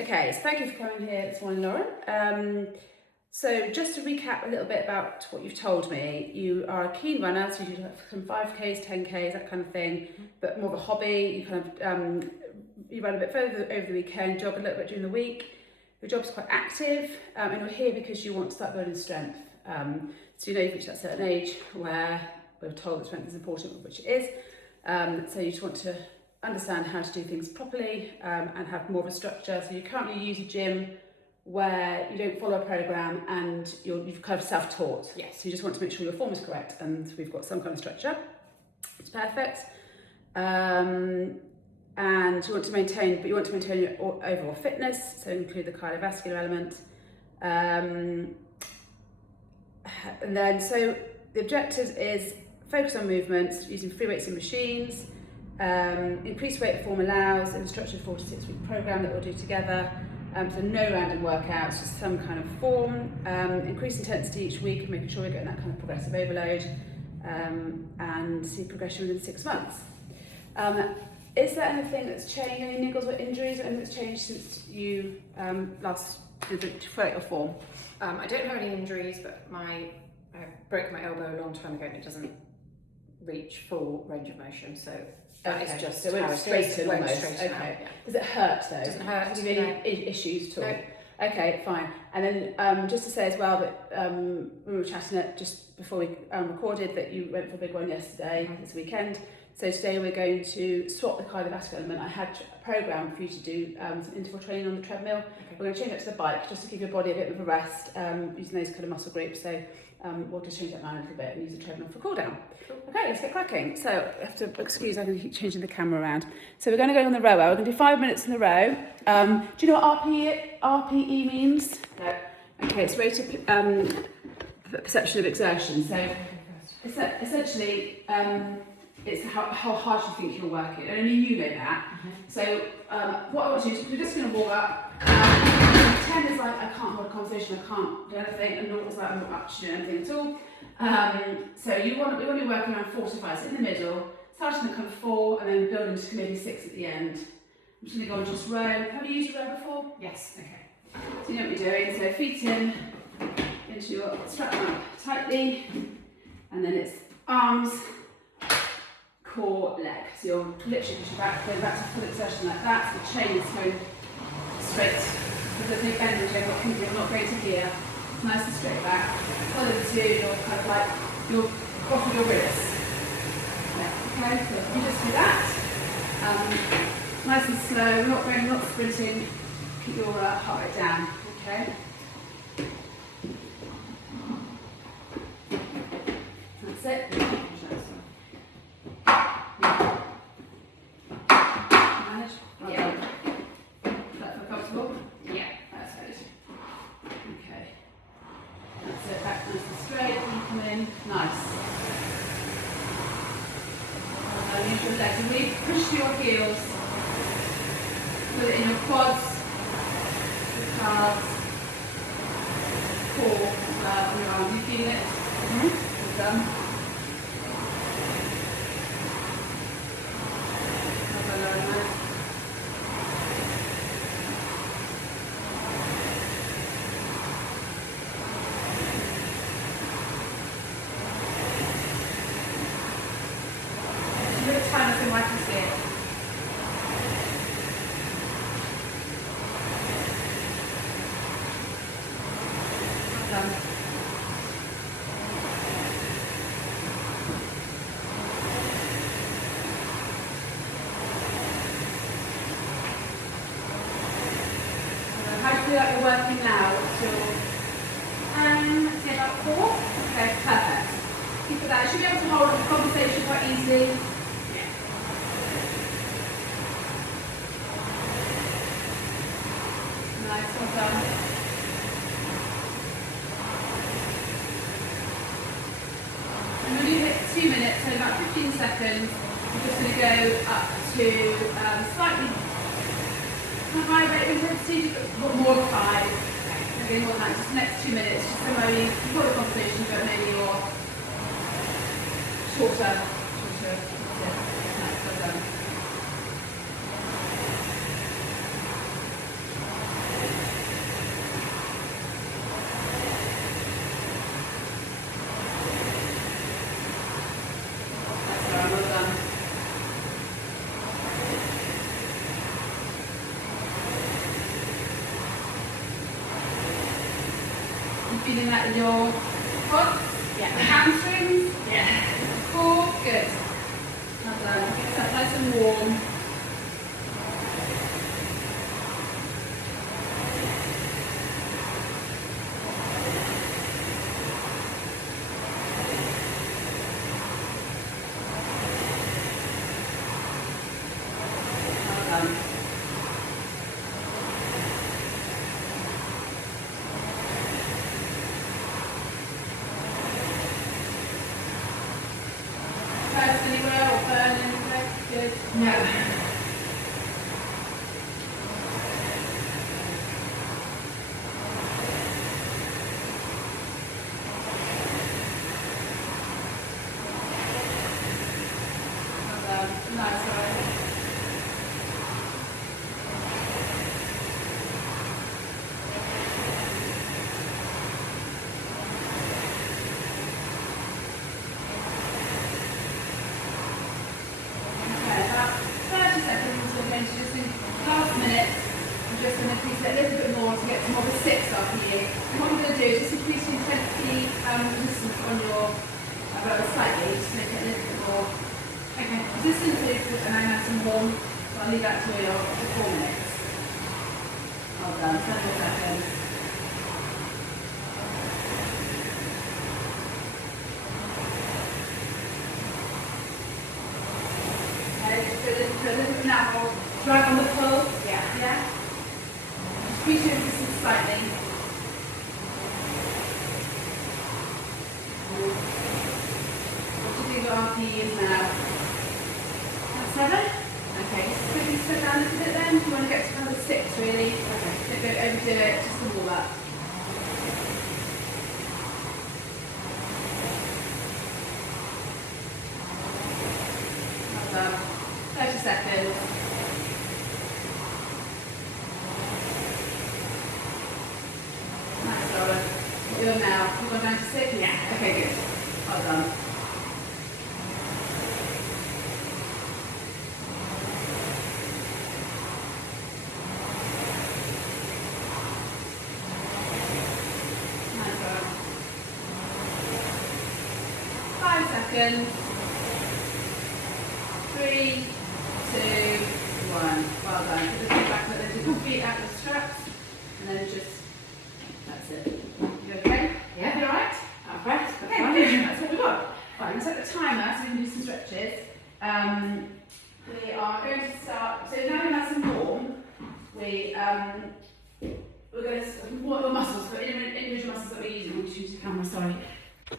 Okay, so thank you for coming here this morning, Lauren. So just to recap a little bit about what you've told me, you are a keen runner, so you do some 5Ks, 10Ks, that kind of thing, but more of a hobby. You kind of you run a bit further over the weekend, jog a little bit during the week. Your job's quite active, and you're here because you want to start building strength. So you know you've reached that certain age where we're told that strength is important, which it is. So you just want to understand how to do things properly and have more of a structure. So you currently use a gym where you don't follow a program and you've kind of self-taught. Yes. So you just want to make sure your form is correct and we've got some kind of structure. It's perfect. And you want to maintain your overall fitness, so include the cardiovascular element. And then, so the objective is focus on movements using free weights and machines. Increased rate form allows in a structured 4 to 6 week program that we'll do together. So no random workouts, just some kind of form. Increased intensity each week, making sure we're getting that kind of progressive overload, and see progression within 6 months. Is there anything that's changed, any niggles or injuries, or anything that's changed since you last did your form? I don't have any injuries, but I broke my elbow a long time ago and it doesn't reach full range of motion, so that is just so it went straighten almost. Okay. Yeah. Does it hurt though? It doesn't hurt. Have you any issues at all? No. Okay, fine. And then just to say as well that we were chatting it just before we recorded that you went for a big one yesterday, this weekend. So today we're going to swap the cardiovascular element. I had a programme for you to do some interval training on the treadmill. Okay. We're going to change it to the bike just to give your body a bit of a rest using those kind of muscle groups. So we'll just change that line a little bit and use the treadmill for cool down. Cool. Okay, let's get cracking. So I have to excuse, I can keep changing the camera around. So we're going to go on the rower. We're going to do 5 minutes in a row. Do you know what RPE means? No. Okay, it's rate of perception of exertion. So essentially, it's how hard you think you're working, and only you know that. So what I want to do is we're just going to warm up. 10 is like I can't hold a conversation, I can't do anything, and 0 is like I'm not up to do anything at all. So we want to be working around 4 to 5, so in the middle, starting at kind of 4, and then building to maybe 6 at the end. I'm just going to go and just row. Have you used a row before? Yes. Okay. So you know what you're doing. So feet in, into your strap up tightly, and then it's arms, core, leg. So you're literally pushing back, going back to full exertion like that. So the chain is going straight. So there's no bend in you're not going to gear. It's nice and straight back. Follow the two, you're kind of like, you're off of your wrists. Yeah. Okay, so you just do that. Nice and slow, not sprinting. Keep your heart rate down. Okay. That's it. Manage? Yeah. Does that feel comfortable? Yeah. That's good. Okay. That's it. Back nice and straight. Come in. Nice. Use your legs. And really push your heels. Put it in your quads, your calves, core, your arms. You feeling it? Good done. How do you feel like you're working now? Let's say about 4. Okay, perfect. Keep it that. You should be able to hold the conversation quite easily. Yeah. Nice, well done. And when you hit 2 minutes, so about 15 seconds, you're just going to go up to slightly high rate of intensity, but more than 5. Maybe more than that, just the next 2 minutes, just somewhere you've got a conversation, but maybe you're shorter. Nice, well done. feeling that in your quads? Yeah. The hamstrings? Yeah. Core? Good. Well done. Get that nice and warm. Well done. Hurts anywhere or burn anywhere? Good. No. Well done. Nice one. Okay, about 30 seconds. We're going to just in last minute. I'm just going to increase it a little bit more to get to more of a 6 after you. And what I'm going to do is just increase the intensity resistance on your rower slightly, just to make it a little bit more resistant and then nice and warm. So I'll leave that to your 4 minutes. Well done. 7 more seconds. Okay, just do a little bit now. Drag on the pull. Yeah. Yeah. Increase your resistance slightly. What do you think your RPE is now? At 7? Okay, just quickly step down a little bit then. You want to get to kind of 6 really. Okay. Don't overdo it, just to warm up. Well done. 30 seconds. Nice, Laura. What are you on now? You've gone down to 6? Yeah. Okay, good. Well done. Nice, Laura. 5 seconds. 3, 2, 1. Well done. Put the feet back, put the feet out of the straps, and then just, that's it. You okay? Yeah. You alright? Out breath. That's Okay, fine. good. That's what we've got. Right, I'm going to set the timer so we can do some stretches. We are going to start, so now we're nice and warm, we're going to, what are the muscles, the individual muscles that we're using, I'll just use the camera, sorry,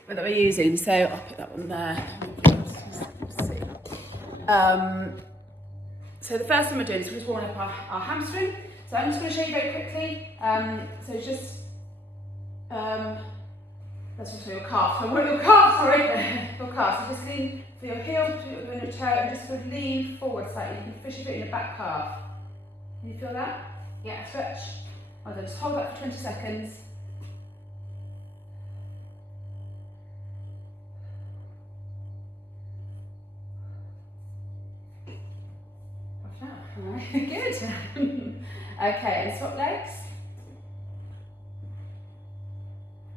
that we're using, so I'll put that one there. Let's see. So the first thing we're doing is we're just warming up our hamstring. So I'm just going to show you very quickly. So just, that's just for your calf. So what your calf, sorry, your calf. So just lean for your heel, put your toe, and just sort of lean forward slightly. You can push your foot in your back calf. Can you feel that? Yeah. Stretch. Well done. Just hold that for 20 seconds. Alright, good. Okay, and swap legs.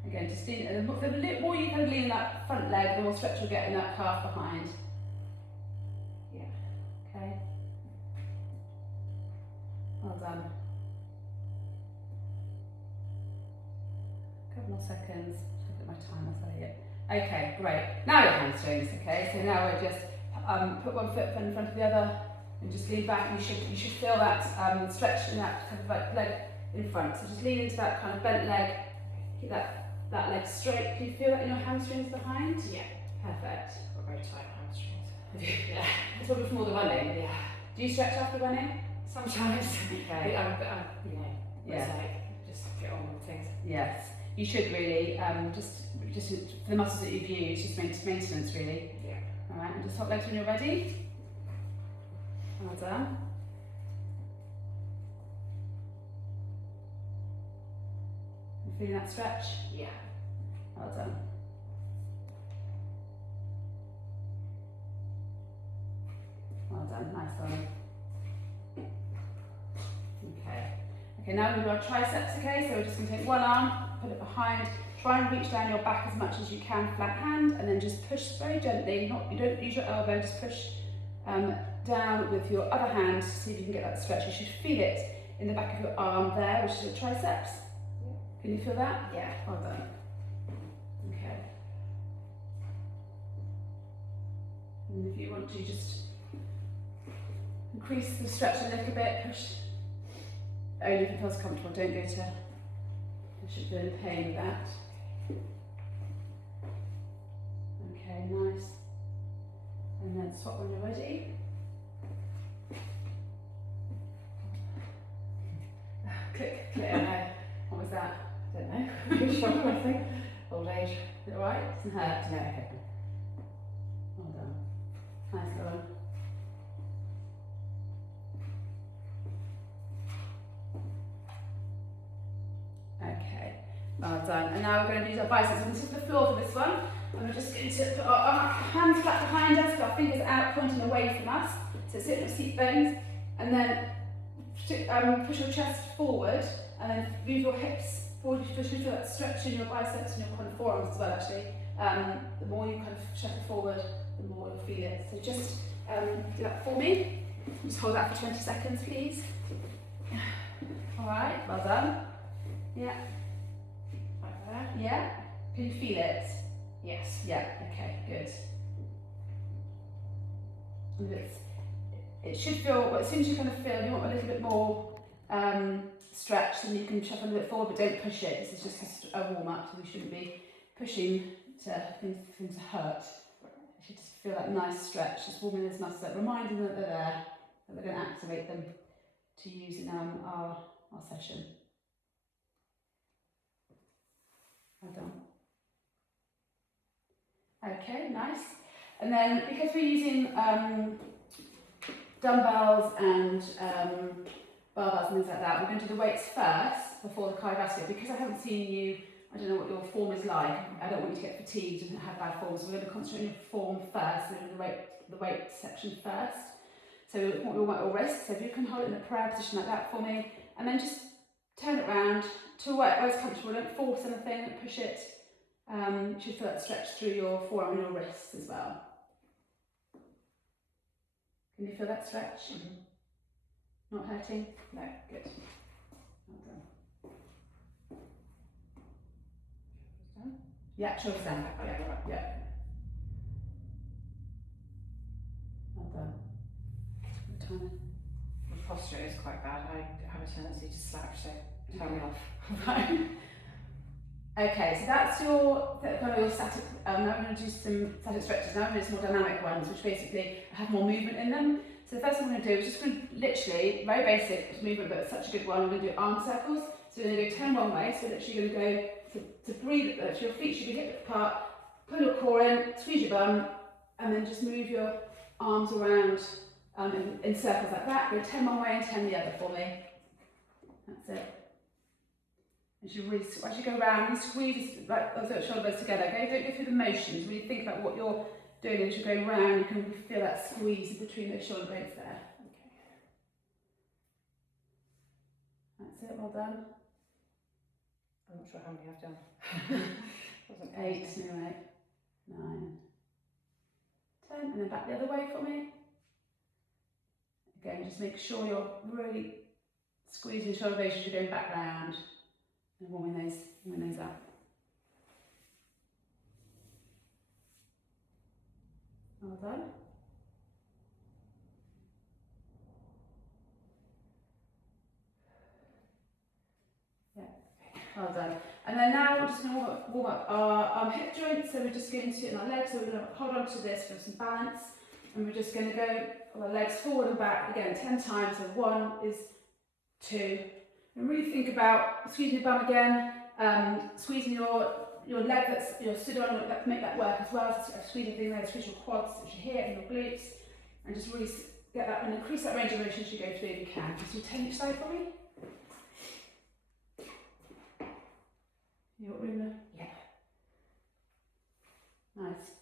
Again, just lean, the more you kind of lean that front leg, the more stretch you'll get in that calf behind. Yeah, okay. Well done. A couple more seconds. Just look at my time, I'll tell you. Okay, great. Now your hamstrings, okay? So now we'll just put one foot in front of the other and just lean back, and you should feel that stretch in that kind of like leg in front. So just lean into that kind of bent leg, keep that leg straight. Can you feel that in your hamstrings behind? Yeah. Perfect. Got very tight hamstrings. Yeah. It's probably from all the running. Yeah. Do you stretch after running? Sometimes. Okay. I'm, you know, Yeah. it's like, just get on with things. Yes. You should really, just for the muscles that you've used, just maintenance really. Yeah. All right, and just hop legs when you're ready. Well done. You feeling that stretch? Yeah. Well done. Well done, nice one. Okay. Okay, now we're going to do our triceps, okay? So we're just going to take one arm, put it behind, Try and reach down your back as much as you can, flat hand, and then just push very gently. You don't use your elbow, just push down with your other hand to see if you can get that stretch. You should feel it in the back of your arm there, which is your triceps. Yeah. Can you feel that? Yeah. Well done. Okay. And if you want to just increase the stretch a little bit, push only if it feels comfortable. Don't go to, you should feel in pain with that. Okay, nice. And then swap when you're ready. Click, click. What was that? I don't know. Good shock, I think. Old age. Is it alright? It doesn't hurt? No, okay. Well done. Nice little one. Okay, well done. And now we're going to use our biceps. We're going to sit on the floor for this one. And we're just going to put our hands flat behind us, with our fingers out, pointing away from us. So sit on your seat bones, and then push your chest forward, and then move your hips forward. You should feel that stretch in your biceps and your kind of forearms as well, actually. The more you kind of shuffle forward, the more you'll feel it. So just do that for me. Just hold that for 20 seconds, please. All right, well done. Yeah. Like that. Yeah. Can you feel it? Yes. Yeah. Okay. Good. And it should feel. Well, as soon as you kind of feel you want a little bit more stretch, then you can shuffle a little bit forward, but don't push it. This is just a warm up, so we shouldn't be pushing to things to hurt. You should just feel that nice stretch, just warming those muscles up, reminding them that they're there, that we're going to activate them to use in our session. Well done. Okay, nice. And then because we're using dumbbells and barbells and things like that, we're going to do the weights first before the cardiovascular. Because I haven't seen you, I don't know what your form is like. I don't want you to get fatigued and have bad form. So we're going to concentrate on your form first, and then the weight section first. So we want your wrist. So if you can hold it in a prayer position like that for me, and then just turn it around to where it's comfortable. Don't force anything, don't push it. You should feel that stretch through your forearm and your wrists as well. Can you feel that stretch? Mm-hmm. Not hurting? No, good. Well done. Yeah, sure, stand. Yeah. Well done. Good timing. My posture is quite bad. I have a tendency to slouch, so tell me off. Right. Okay, so that's your static. Now we're going to do some static stretches. Now we're going to do some more dynamic ones, which basically have more movement in them. So the first thing we're going to do is just going to literally, very basic movement, but such a good one. We're going to do arm circles. So we're going to go turn one way. So literally you're going to go to breathe. So your feet should be hip width apart. Pull your core in, squeeze your bum, and then just move your arms around in circles like that. Go 10 one way and 10 the other for me. That's it. As you go around, you squeeze like those shoulders together. Don't go through the motions. Really think about what you're doing as you're going around. You can feel that squeeze between those shoulder blades there. Okay. That's it. Well done. I'm not sure how many I've done. 8, no, 9, 10, and then back the other way for me. Again, just make sure you're really squeezing shoulder blades as you're going back round. And warming those up. Well done. Yeah, well done. And then now we're just going to warm up our hip joints. So we're just going to, in our legs, so we're going to hold on to this for some balance. And we're just going to go on our legs forward and back again 10 times. So 1 is 2. And really think about squeezing your bum again, squeezing your leg that's you're stood on, make that work as well. So squeeze everything there, squeeze your quads, which are here, and your glutes, and just really get that and increase that range of motion as you go through if you can. Just do 10 each side for me. You got room there? Yeah. Nice.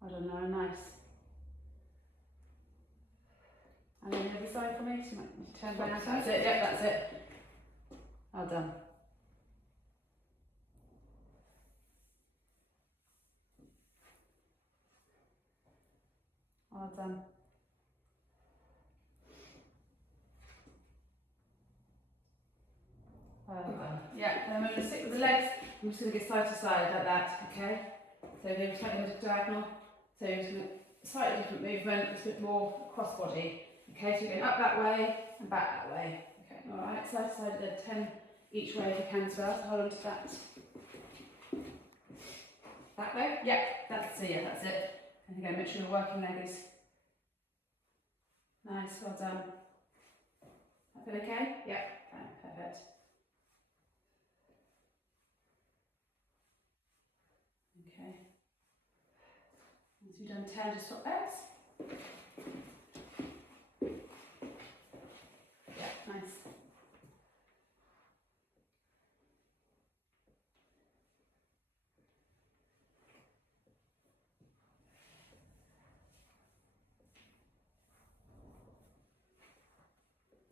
I don't know, nice. And then the other side. for me? So you might turn round. That's it. Yep, that's it. Well done. Well done. Well done. Yeah, and then we're going to stick with the legs. I'm just going to go side to side like that, okay? So we're going to turn it diagonal. So it's going to slightly different movement, it's a bit more cross body. Okay, so you're going up that way and back that way. Okay, alright, side to side, then 10 each way if you can as well. So hold on to that. That way? Yeah, that's it. And again, make sure your working leg is nice, well done. That feel okay? Yeah, perfect. Okay. Once you've done 10, just swap legs. Yeah, nice.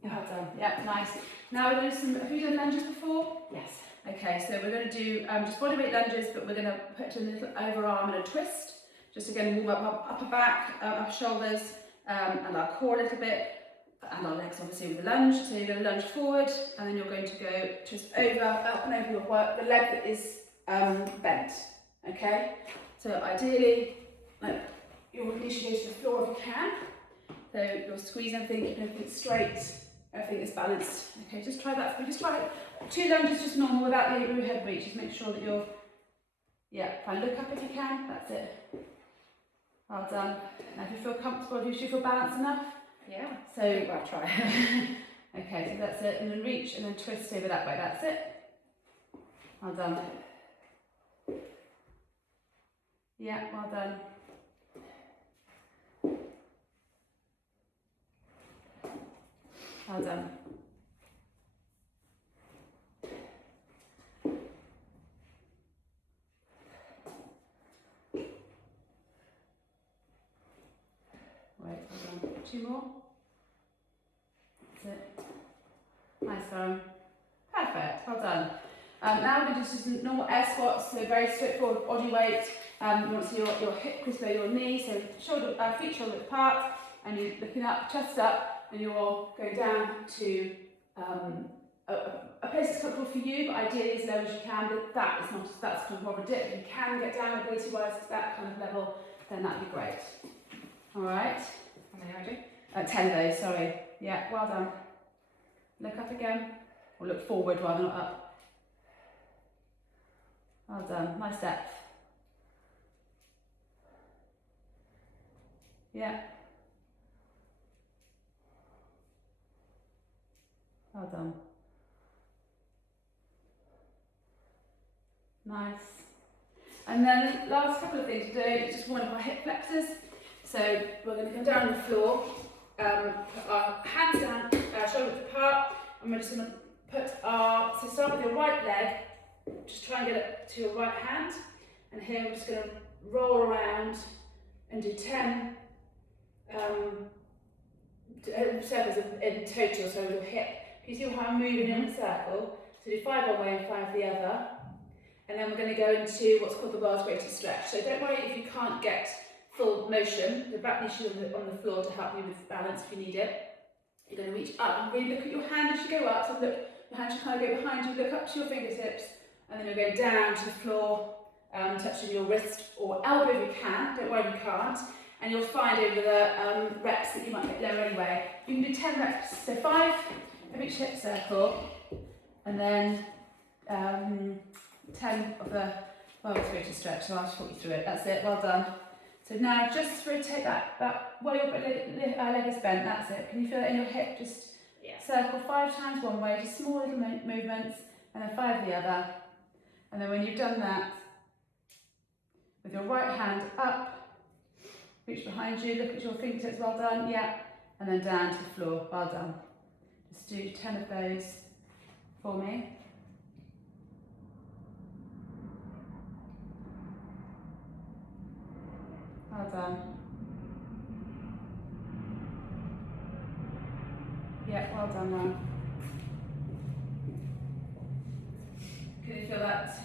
Well done. Yeah, nice. Now we're going to do some. Have you done lunges before? Yes. Okay, so we're going to do just bodyweight lunges, but we're going to put a little overarm and a twist. Just again, warm up our upper back, upper shoulders, and our core a little bit, and our legs obviously with the lunge. So you're going to lunge forward, and then you're going to go twist over, up and over your work, the leg that is bent. Okay, so ideally, like your knees should go to the floor if you can. So you'll squeeze everything, keep everything straight, everything is balanced. Okay, just try that. Just try it. 2 lunges just normal without the overhead reach. Just make sure that you're, fine. Look up if you can. That's it. Well done. Now if you feel comfortable, do you feel balanced enough? Yeah. So I'll try. okay, so that's it. And then reach and then twist over that way. That's it. Well done. Yeah, well done. Well done. Right, well done. 2 more. That's it. Nice going. Perfect, well done. Now we're going to do some normal air squats, so very straightforward body weight. You want to see your hip crease below your knee, so feet shoulder apart, and you're looking up, chest up, and you're going down to a place that's comfortable for you, but ideally as low as you can. But that's kind of more of a dip. If you can get down ability-wise to that kind of level, then that'd be great. All right. How many do I do? 10 of those, sorry. Yeah, well done. Look up again, or look forward rather than up. Well done, nice depth. Yeah. Well done. Nice. And then last couple of things to do is just warm up our hip flexors. So we're going to come down on the floor, put our hands down, shoulder width apart, and we're just going to so start with your right leg, just try and get it to your right hand, and here we're just going to roll around and do 10 circles in total, so your hip. You see how I'm moving in a circle? So do 5 one way and 5 the other. And then we're going to go into what's called the world's greatest stretch. So don't worry if you can't get full motion. The back knee should be on the floor to help you with balance if you need it. You're going to reach up and really look at your hand as you go up. So look, your hand should kind of go behind you, look up to your fingertips, and then you're going down to the floor, touching your wrist or elbow if you can. Don't worry if you can't. And you'll find over the reps that you might get lower anyway. You can do 10 reps, so 5 of each hip circle, and then 10 of the world's greatest stretch. So I'll just walk you through it. That's it, well done. So now just rotate that while your leg is bent, that's it. Can you feel it in your hip? Just circle 5 times one way, just small little movements, and then 5 the other. And then when you've done that, with your right hand up, reach behind you, look at your fingertips, well done, yeah. And then down to the floor, well done. Just do 10 of those for me. Well done. Yeah, well done, Ron. Can you feel that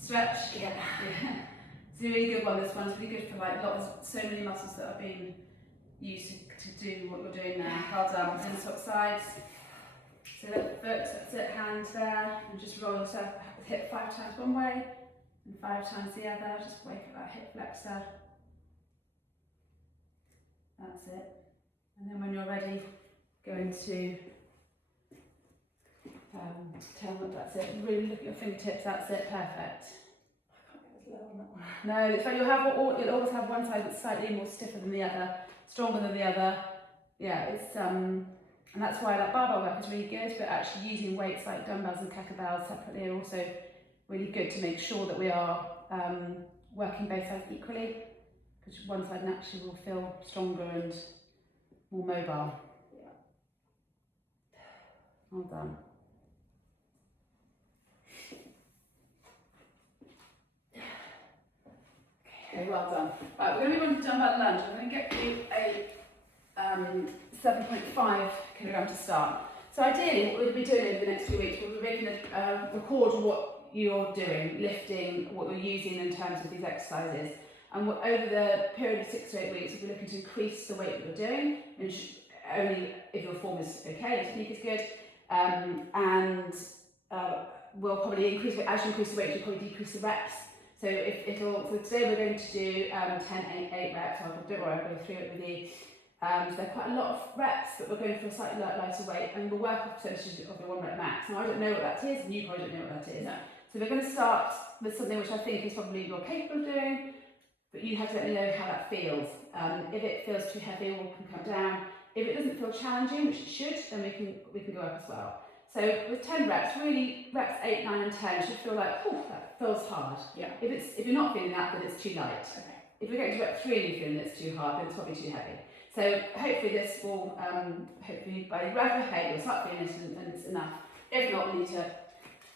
stretch? Yeah. Yeah. It's a really good one, this one. It's really good for like so many muscles that have been used to do what you're doing now. Well done. Then swap sides. So that foot, that's it, hand there, and just roll yourself hip 5 times one way and 5 times the other. Just wake up that hip flexor. That's it. And then when you're ready, go into that's it. Really look at your fingertips. That's it. Perfect. No, it's like you'll always have one side that's slightly more stiffer than the other, stronger than the other. Yeah, it's and that's why that barbell work is really good. But actually using weights like dumbbells and kettlebells separately are also really good to make sure that we are working both sides equally, because one side naturally will feel stronger and more mobile. Yeah. Well done. Okay, well done. Right, we're going to move on to dumbbell lunge. I'm going to get you a 7.5 kilogram to start. So ideally, what we'll be doing over the next few weeks, we'll be making a record what you're doing, lifting, what you're using in terms of these exercises. And over the period of 6 to 8 weeks, we'll be looking to increase the weight that you're doing, and only if your form is okay, your technique is good, we'll probably increase it. As you increase the weight, you'll probably decrease the reps. So so today we're going to do 10, 8 reps. Don't worry, I'll go through it with you. So there are quite a lot of reps, but we're going for a slightly lighter weight, and we'll work off percentages of the 1 rep max. Now I don't know what that is, and you probably don't know what that is. No. So we're going to start with something which I think is probably you're capable of doing, but you have to let me know how that feels. If it feels too heavy, we can come down. If it doesn't feel challenging, which it should, then we can go up as well. So with 10 reps, really reps 8, 9 and 10 should feel like, oh, that feels hard. Yeah. If you're not feeling that, then it's too light. Okay. If you're going to rep 3 and you're feeling it's too hard, then it's probably too heavy. So hopefully this will, hopefully by rep ahead, you'll start feeling it and it's enough. If not, we need to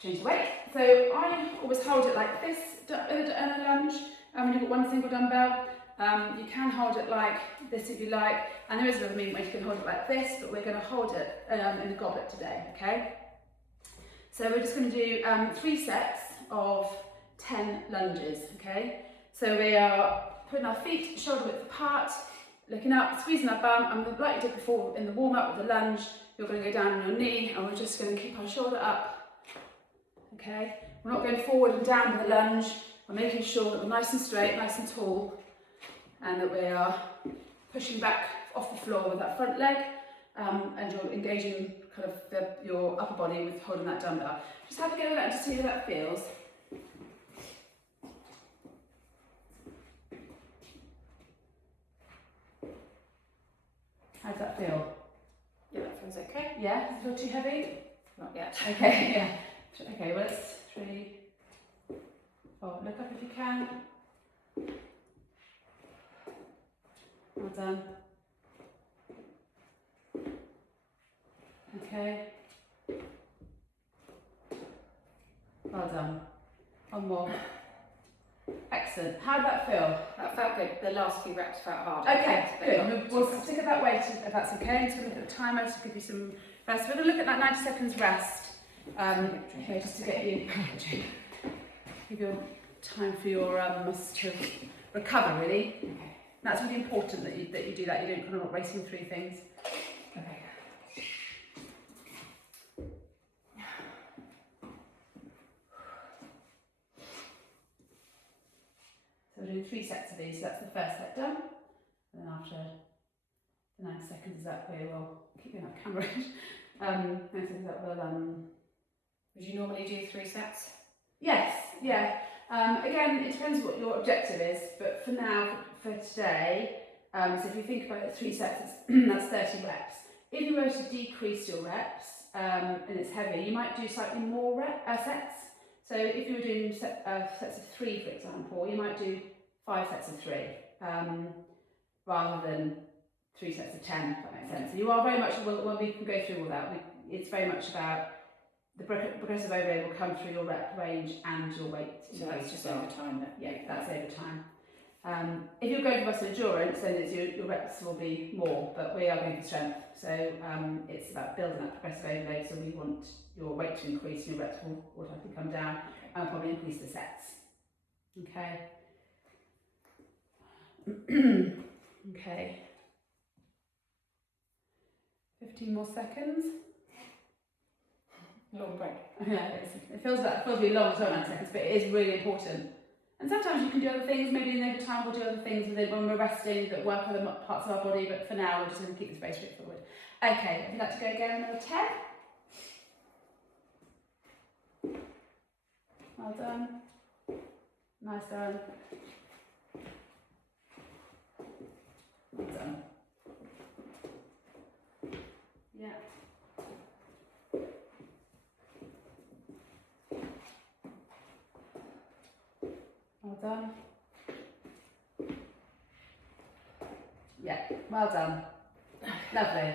change the weight. So I always hold it like this in a lunge, and when you've got one single dumbbell, you can hold it like this if you like, and there is another mean way you can hold it like this, but we're going to hold it in the goblet today, okay? So we're just going to do 3 sets of 10 lunges, okay? So we are putting our feet shoulder width apart, looking up, squeezing our bum, and like you did before in the warm-up with the lunge, you're going to go down on your knee, and we're just going to keep our shoulder up, okay? We're not going forward and down with the lunge, we're making sure that we're nice and straight, nice and tall, and that we are pushing back off the floor with that front leg, and you're engaging kind of your upper body with holding that dumbbell. Just have a go at that to see how that feels. How does that feel? Yeah, that feels okay. Yeah? Does it feel too heavy? Not yet. Okay, yeah. Okay, well, let's 3, 4. Look up if you can. Well done. Okay. Well done. One more. Excellent. How did that feel? That felt good. The last few reps felt hard. Okay, good. We'll stick at that weight if that's okay. I'm just going to look at the timer to give you some rest. We're going to look at that 90 seconds rest. Here, just to get you, give you time for your muscles to recover, really. Okay. That's really important that you do that. You don't kind of not racing through things. Okay. So we're doing 3 sets of these. So that's the first set done. And then after the 90 seconds is up, we will keep you in that camera. 90 seconds is up, Would you normally do 3 sets? Yes, yeah. Again, it depends what your objective is, but for now, for today, so if you think about it, 3 sets, that's 30 reps. If you were to decrease your reps and it's heavy, you might do slightly more sets. So if you were doing sets of 3, for example, you might do 5 sets of 3 rather than 3 sets of 10, if that makes sense. So you are very much, well, we can go through all that. It's very much about the progressive overload will come through your rep range and your weight. So that's just over time then? Yeah, that's over time. If you're going for muscle endurance, then your reps will be more, but we are going for strength. So it's about building up progressive overload, so we want your weight to increase, your reps will automatically come down, and probably increase the sets. Okay. Okay. 15 more seconds. Long break. Yeah, it feels really long as well, 9 seconds, but it is really important. And sometimes you can do other things, maybe in overtime we'll do other things when we're resting that work other parts of our body, but for now we're just going to keep this very straightforward. Okay, if you'd like to go again, another 10. Well done. Nice done. Well done. Yeah. Well done. Yeah, well done. Lovely.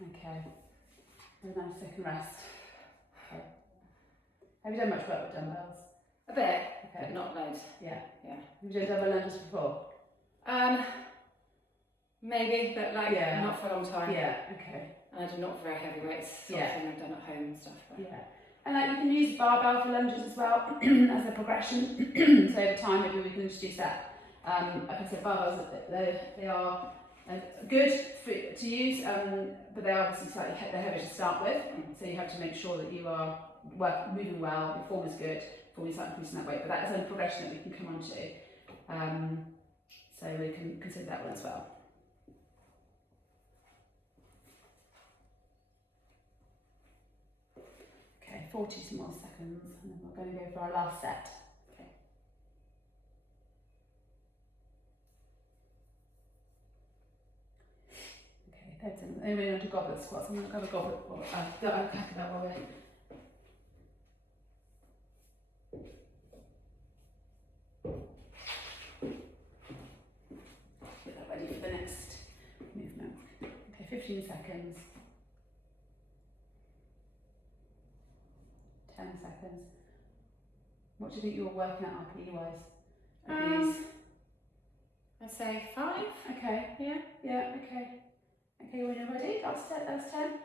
Okay. And then a second rest. Okay. Have you done much work with dumbbells? A bit, Okay. but not loads. Yeah. Yeah. Have you done dumbbell lunges before? Maybe, but like Yeah. not for a long time. Yeah, okay. And I do not very heavy weights. Sort of thing I've done at home and stuff. But. Yeah. And like you can use barbell for lunges as well as a progression. So over time maybe we can introduce that. Like I said, barbells, they are good to use, but they're obviously slightly heavy to start with. So you have to make sure that you are moving well, your form is good before we start increasing that weight. But that is a progression that we can come on to. So we can consider that one as well. Okay, 40 more seconds, and then we're going to go for our last set. Okay. Okay, 13. Anybody want to goblet squats? I'm going to grab a goblet. I'll pack that while we're. Get that ready for the next movement. Okay, 15 seconds. 10 seconds. What do you think you're working at RPE wise? I'd say 5. Okay. Yeah. Yeah, okay. Okay, when you're ready, that's 10.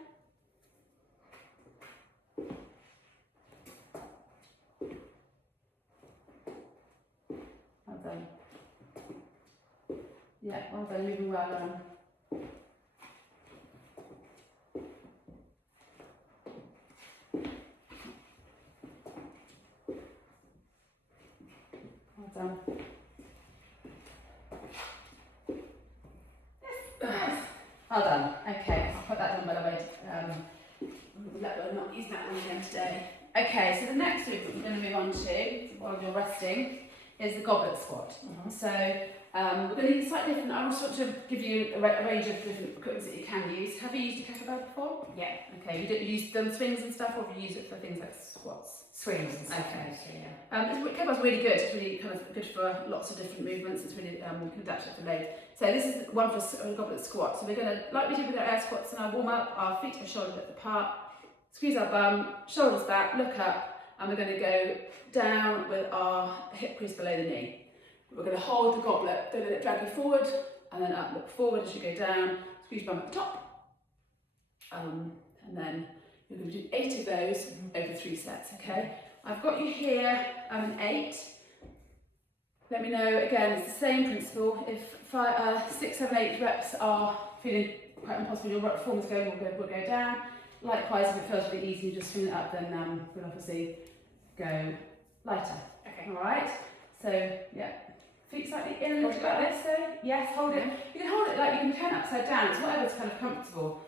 Well done. Yeah, well done, moving well on. Well done. Yes. Well done. Okay, I'll put that dumbbell away. We'll not use that one again today. Okay, so the next movement we're going to move on to while you're resting is the goblet squat. So we're going to use slightly different. I want to give you a range of different equipment that you can use. Have you used a kettlebell before? Yeah. Okay, you've done swings and stuff, or have you used it for things like squats? Swings and stuff. Okay. Yeah. Kettlebell's really good. It's really kind of good for lots of different movements. It's really you can adapt it for load. So this is one for a goblet squat. So we're going to, like we did with our air squats, and our warm up, our feet are shoulder width apart. Squeeze our bum, shoulders back, look up, and we're going to go down with our hip crease below the knee. We're going to hold the goblet, don't let it drag you forward, and then up, look forward as you go down, squeeze your bum at the top, and then you're going to do 8 of those over 3 sets, okay? I've got you here, 8. Let me know, again, it's the same principle. If 6, 7, 8 reps are feeling quite impossible, your form is going, we'll go down. Likewise, if it feels really easy, you just swing it up, then we'll obviously go lighter. Okay. All right. So yeah, feet slightly in a little bit like this. So yes, hold it. You can hold it like you can turn it upside down. It's whatever's kind of comfortable.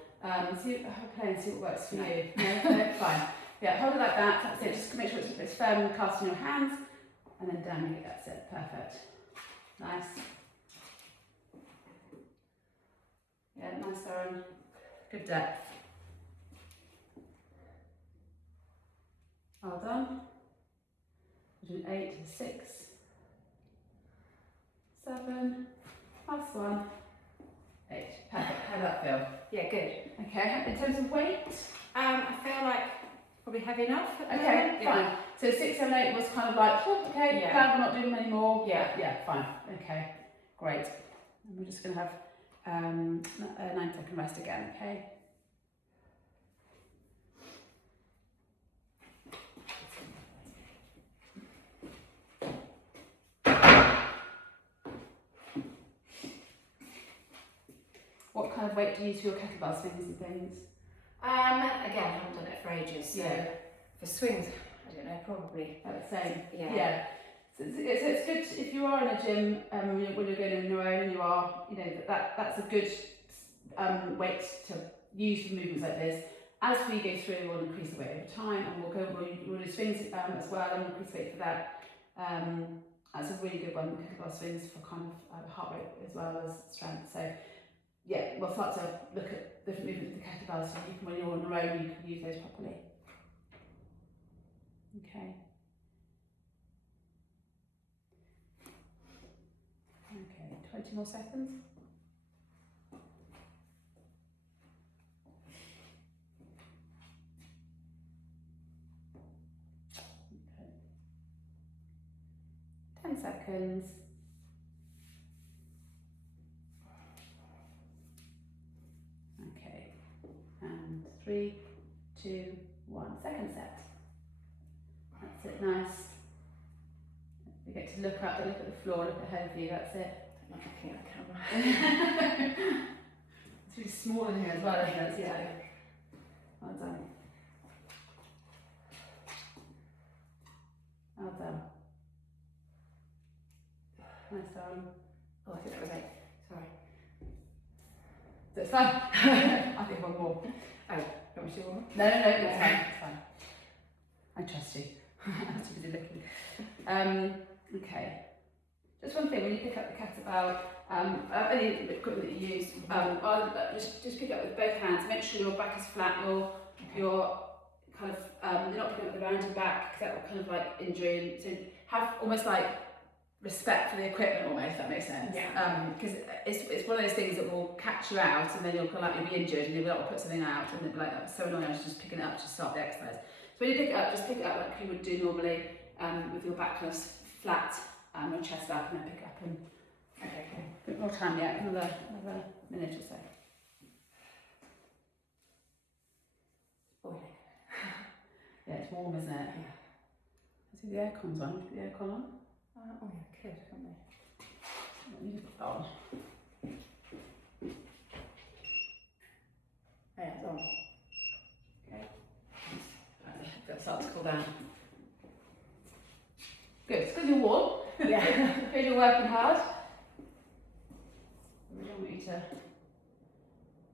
See, play and see what works for you. No, fine. Yeah, hold it like that. That's it. Just make sure it's firm and cast in your hands, and then down you go. That's it. Perfect. Nice. Yeah, nice, Aaron. Good depth. Well done. We're doing 8 and 6, 7, last one, 8. Perfect. How does that feel? Yeah, good. Okay. In terms of weight, I feel like probably heavy enough. okay, fine. So 6, 7, 8 was kind of like, oh, okay, Yeah. glad we're not doing them anymore. Yeah. Yeah, fine. Okay, great. And we're just going to have a 9-second rest again, okay? What kind of weight do you use for your kettlebell swings and things? Again, I haven't done it for ages, so Yeah. for swings, I don't know, probably. About the same? Yeah. So it's good if you are in a gym when you're going on your own and you are, you know, that's a good weight to use for movements like this. As we go through, we'll increase the weight over time, and we'll do swings as well, and we'll increase the weight for that. That's a really good one, kettlebell swings, for kind of heart rate as well as strength. So yeah, we'll start to look at different movements with the kettlebells, so you can, when you're on your own, you can use those properly. Okay. Okay, 20 more seconds. Okay. 10 seconds. Okay, and 3, 2, 1. Second set. That's it, nice. You get to look up, look at the floor, look ahead of you, that's it. I'm not looking at the camera. It's really small in here as well, isn't it? Yeah. Well done. Well done. Nice darling. Oh, I think that was 8. Sorry. So it's fine. I think one more. Oh, don't we do one more? No, it's fine, it's fine. I trust you. I'm too busy looking. Okay. Just one thing, when you pick up the kettlebell, any equipment that you use, just pick it up with both hands. Make sure your back is flat. You're kind of you're not picking up the round your back, because that will kind of like injure you. So have almost like respect for the equipment, almost, if that makes sense. Yeah. Because it's one of those things that will catch you out, and then you'll kind of like you'll be injured, and you'll be like, put something out, and they'll be like, that's so annoying. I was just picking it up to start the exercise. So when you pick it up, just pick it up like you would do normally, with your back kind of flat, your chest up, and then pick it up and. Okay. A bit more time yet, another minute or so. Boiling. Yeah, it's warm, isn't it? Yeah. I see the aircon's on. Put the aircon on. Oh yeah, could, couldn't we? Let me just put that on. Oh yeah, it's on. Okay. Right, got to start to cool down. Good. It's because you're warm. Yeah. Because you're working hard. We don't want you to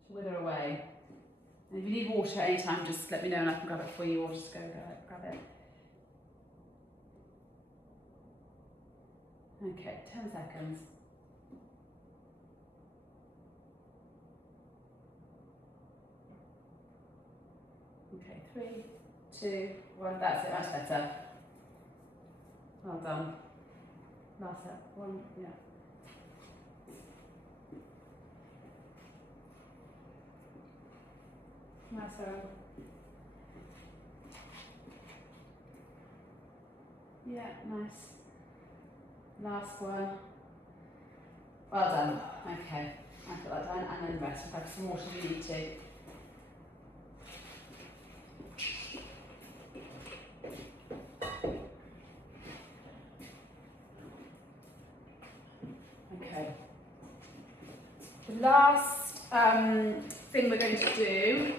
wither away. And if you need water at any time, just let me know and I can grab it for you, or just go grab it. Okay, 10 seconds. Okay, 3, 2, 1. That's it, much better. Well done. Last set. 1, yeah. Nice arm. Yeah, nice. Last one. Well done. Okay, I put that down, and then rest. We've had some water if you need to. Okay. The last thing we're going to do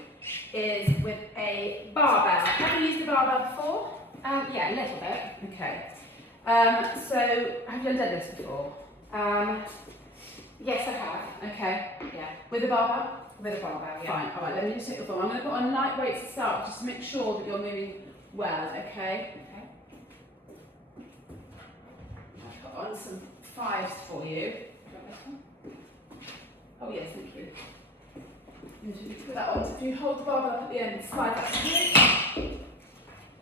is with a barbell. Have you used a barbell before? Yeah, a little bit. Okay. So, have you done deadlifts before? Yes, I have. Okay. Yeah, With a barbell? with a barbell. Yeah. Fine. All right. Let me just take your form. I'm going to put on light weights to start, just to make sure that you're moving well. Okay. Okay. I'll put on some 5s for you. Do you want this one? Oh yes, thank you. You should put that on. So if you hold the barbell up at the end, slide that through.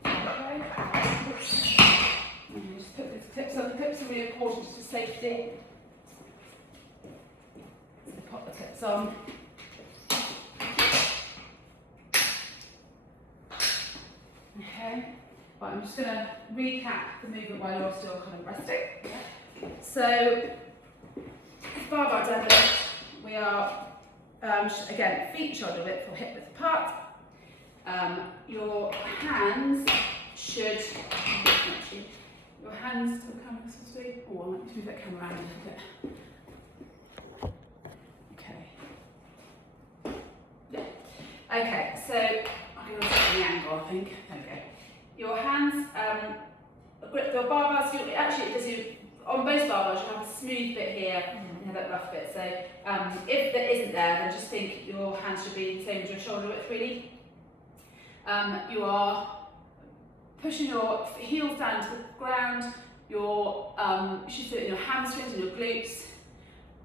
Okay. And you just put the clips on. The clips are really important just for safety. So pop the clips on. Okay. But I'm just going to recap the movement while you're still kind of resting. So, barbell deadlift, we are, again, feet shoulder width or hip width apart. Your hands should, actually, your hands, to the camera supposed to be? Oh, I might move that camera around a little bit. Okay, so I'm going to set the angle, I think. There we go. Your hands grip the barbells. Actually, it does you on most barbells. You have a smooth bit here and that rough bit. So if that isn't there, then just think your hands should be the same as your shoulder width, really. You are pushing your heels down to the ground. You should do it in your hamstrings and your glutes,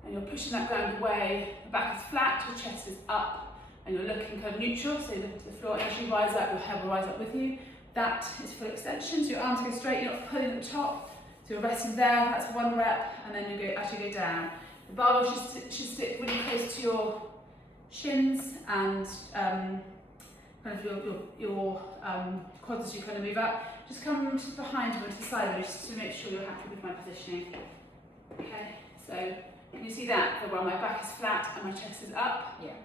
and you're pushing that ground away. The back is flat, your chest is up. And you're looking kind of neutral, so the floor actually rise up, your head will rise up with you. That is full extension, so your arms go straight, you're not pulling at the top. So you're resting there, that's one rep, and then you actually go down. The barbell should stick really close to your shins and kind of your quads as you kind of move up. Just come to behind you and to the side of you, just to make sure you're happy with my positioning. Okay, so can you see that? Where my back is flat and my chest is up? Yeah.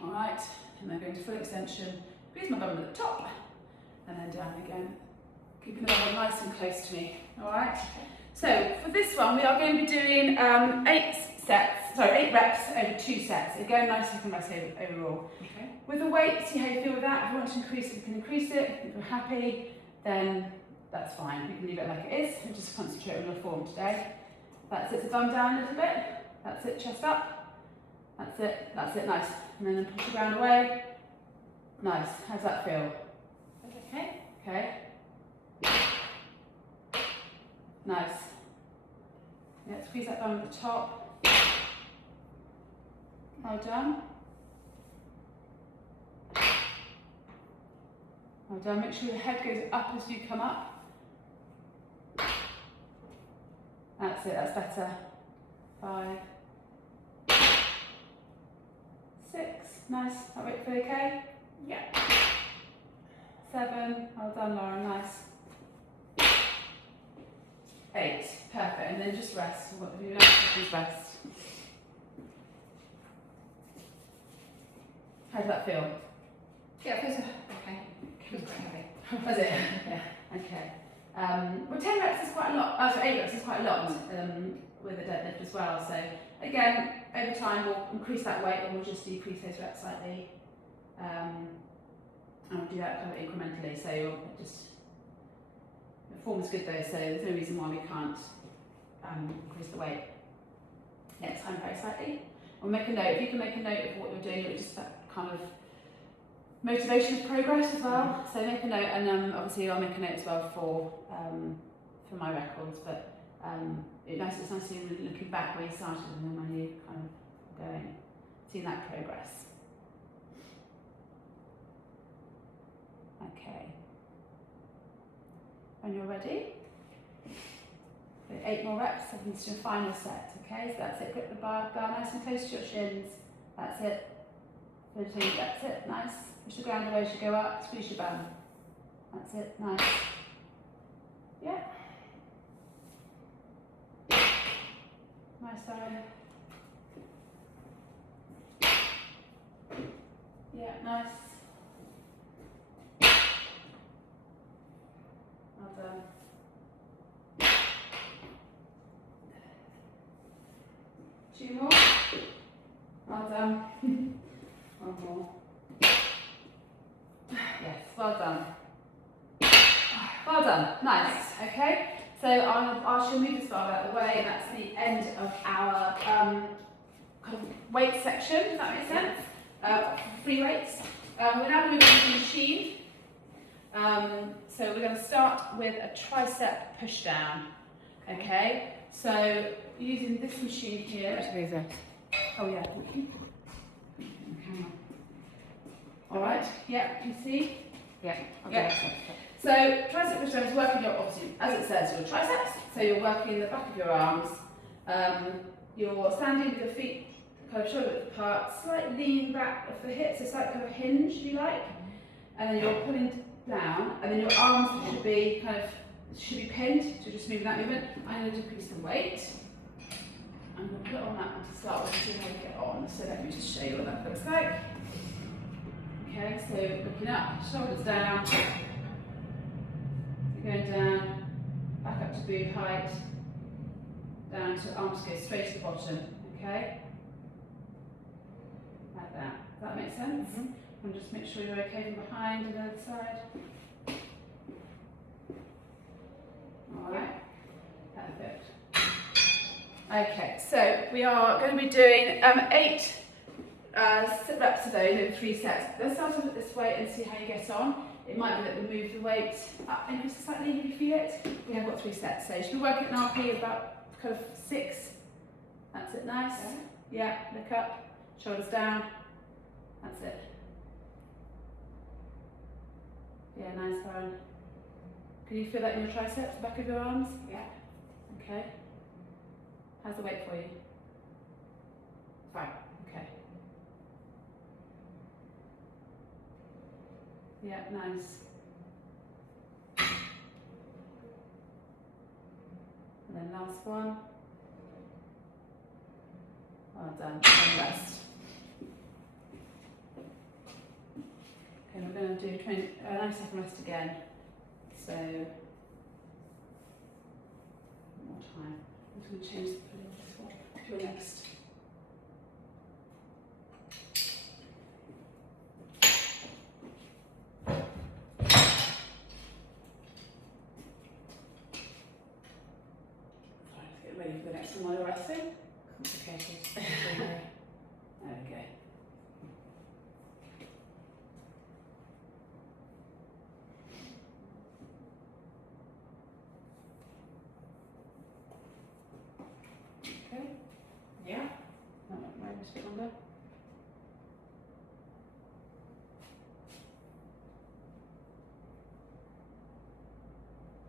All right, and then going to full extension, squeeze my bum at the top, and then down again, keeping the bum nice and close to me. All right. So for this one, we are going to be doing 8 reps over 2 sets. Again, nice second rest overall. Okay. With the weight, see how you feel with that. If you want to increase it, you can increase it. If you're happy, then that's fine. You can leave it like it is and just concentrate on your form today. That's it. So bum down a little bit. That's it. Chest up. That's it, nice. And then push the ground away. Nice, how's that feel? Okay. Okay. Nice. Yeah, squeeze that bum at the top. Well done. Well done, make sure your head goes up as you come up. That's it, that's better. 5, 6, nice. That weight feel okay? Yeah. 7, well done, Laura, nice. 8, perfect. And then just rest. What do you like? Just rest. How does that feel? Yeah, it feels okay. It feels quite heavy. Was it? Yeah. Okay. Well, 10 reps is quite a lot. So 8 reps is quite a lot with a deadlift as well. So again, over time we'll increase that weight and we'll just decrease those reps slightly. And we'll do that kind of incrementally. So you'll just the form is good though. So there's no reason why we can't increase the weight next time very slightly. We'll make a note. If you can make a note of what you're doing, it'll just that kind of motivation of progress as well. So make a note, and obviously I'll make a note as well for my records. But it's nice seeing looking back where you started and then when you kind of going, seeing that progress. Okay. When you're ready, 8 more reps. I think it's your final set. Okay, so that's it. Grip the bar nice and close to your shins. That's it. That's it. Nice. Push the ground away as you go up. Squeeze your bum. That's it. Nice. Yeah. Nice side. Yeah. Nice. Well done. Two more. Well done. One more. Yes, well done. Well done. Nice. Okay. So I shall move this bar out of the way, and that's the end of our kind of weight section. Does that make sense? Free weights. We're now moving to the machine. So we're going to start with a tricep push down. Okay. So using this machine here. Oh yeah. Thank you. All right. Yeah. You see? Yeah. Yeah. So tricep push down is working your, obviously, as it says, your triceps. So you're working the back of your arms. You're standing with your feet kind of shoulder width apart, slightly leaning back of the hips, a slight kind of hinge, if you like. And then you're pulling down, and then your arms should be pinned, so just moving that movement. I'm going to decrease the weight. I'm going to put on that one to start with and see how we get on. So let me just show you what that looks like. Okay, so looking up, shoulders down, so going down, back up to boob height, down to arms go straight to the bottom, okay? Like that. Does that make sense? Mm-hmm. And just make sure you're okay from behind and the other side. Alright, perfect. Okay, so we are going to be doing 8 reps of those over 3 sets. Let's start off with this weight and see how you get on. It might be that we move the weight up increase slightly if you feel it. We have got 3 sets, so you should be working an RP about kind of 6. That's it, nice. Yeah, look up, shoulders down. That's it. Yeah, nice, Lauren. Can you feel that in your triceps, the back of your arms? Yeah. Okay. How's the weight for you? Fine. Okay. Yeah, nice. And then last one. Well done. And rest. Okay, we're going to do 90-second rest again. So, one more time. I'm just going to change the pudding to this one. To your next. Sorry, let's get ready for the next one while you're resting. Complicated. There we go. Okay. Yeah. Right, just longer.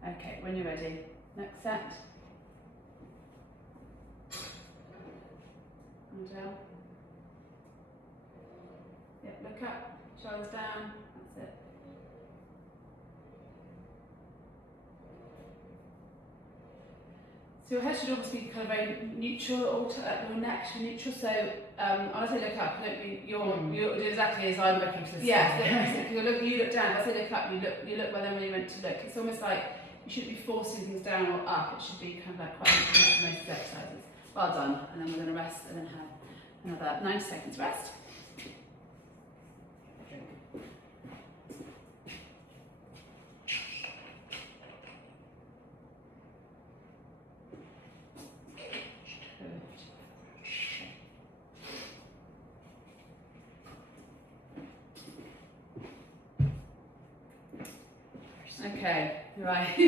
Okay, when you're ready, next set. And down. Yep, look up, shoulders down, that's it. So your head should almost be kind of very neutral, your neck should be neutral. So when I say look up, I don't mean you're do exactly as I'm looking to the side. You look down. If I say look up, you look where they're really meant to look. It's almost like you shouldn't be forcing things down or up. It should be kind of like quite neutral for most exercises. Well done. And then we're going to rest and then have another 90 seconds rest. Okay, right. Okay.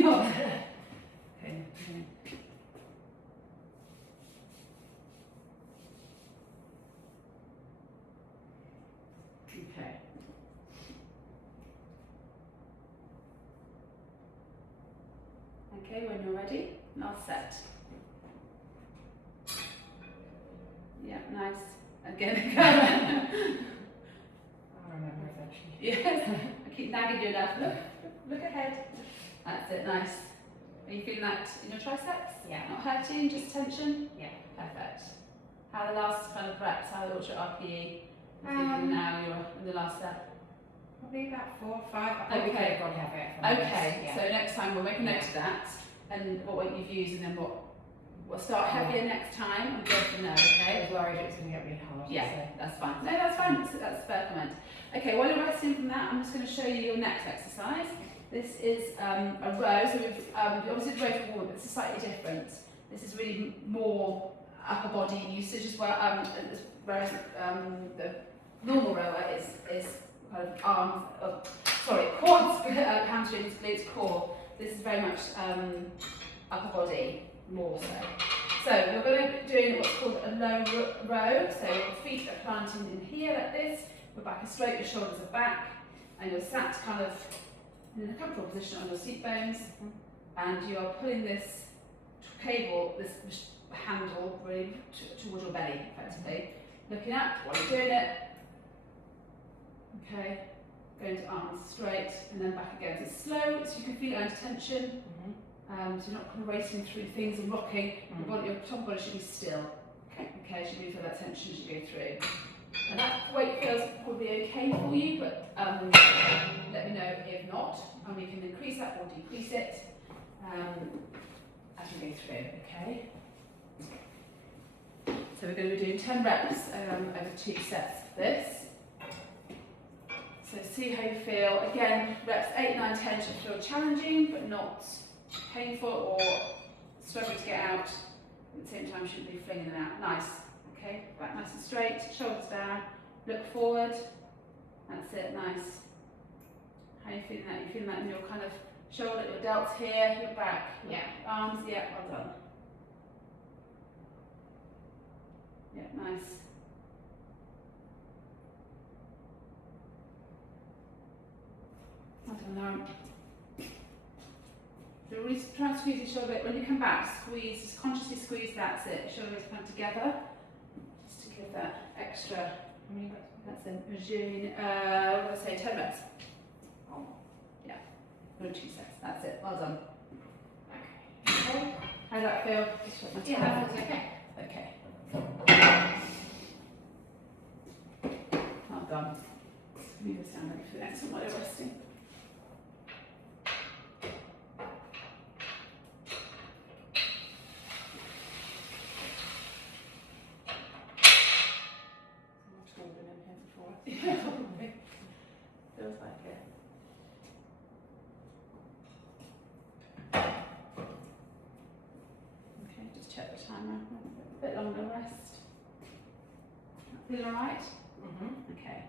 Okay. Okay, when you're ready, last set. Yeah, nice. Again. I'll remember eventually. Yes. I keep nagging you enough. Look ahead. That's it, nice. Are you feeling that in your triceps? Yeah. Not hurting, just tension? Yeah. Perfect. How are the last kind of reps? How was your RPE? Now you're in the last set. Probably about 4 or 5. I probably Okay. could have gone heavier if I'm Okay, honest. Yeah. so next time we'll make a note of that and what weight you've used, and then we'll start heavier next time and go from there, okay? I was worried it was going to get really hard. Yeah, that's fine. No, that's fine. That's a fair comment. Okay, while you're resting from that, I'm just going to show you your next exercise. This is a row. So we've obviously the row for warm-up, but this is slightly different. This is really more upper body usage as well. Whereas the normal rower is kind of quads, hamstrings, glutes, core. This is very much upper body more so. So we're going to be doing what's called a low row. So your feet are planting in here like this. Your back is straight, your shoulders are back, and you're sat kind of in a comfortable position on your seat bones, and you are pulling this cable, this handle, really towards your belly, effectively. Looking up while you're doing it. Okay. going to arms straight, and then back again. So it's slow, so you can feel it under tension. So you're not kind of racing through things and rocking. Your top body should be still. Okay, so you really feel that tension as you go through. And that weight feels probably okay for you, but let me know if not, and we can increase that or decrease it as we go through, okay? So we're going to be doing 10 reps over 2 sets of this. So see how you feel. Again, reps 8, 9, 10 should feel challenging, but not painful or struggling to get out. At the same time, you shouldn't be flinging them out. Nice. Okay, back nice and straight, shoulders down, look forward. That's it, nice. How are you feeling that? You feeling that in your kind of shoulder, your delts here, your back, Yeah. arms, yeah, well done. Yeah, nice. Well done, Lauren. So really try to squeeze your shoulder bit. When you come back, squeeze, just consciously squeeze, that's it. Shoulder blades come together. Just to give that extra. How many reps? That's a regime. What did I say? 10 reps. Oh, yeah. 2 sets. That's it. Well done. Okay. How does that feel? Yeah, that feels okay. Okay. Well done. Move this down ready for the next one while you're resting. Yeah, probably. Feels like it. Okay, just check the timer. A bit longer rest. Feeling alright? Okay.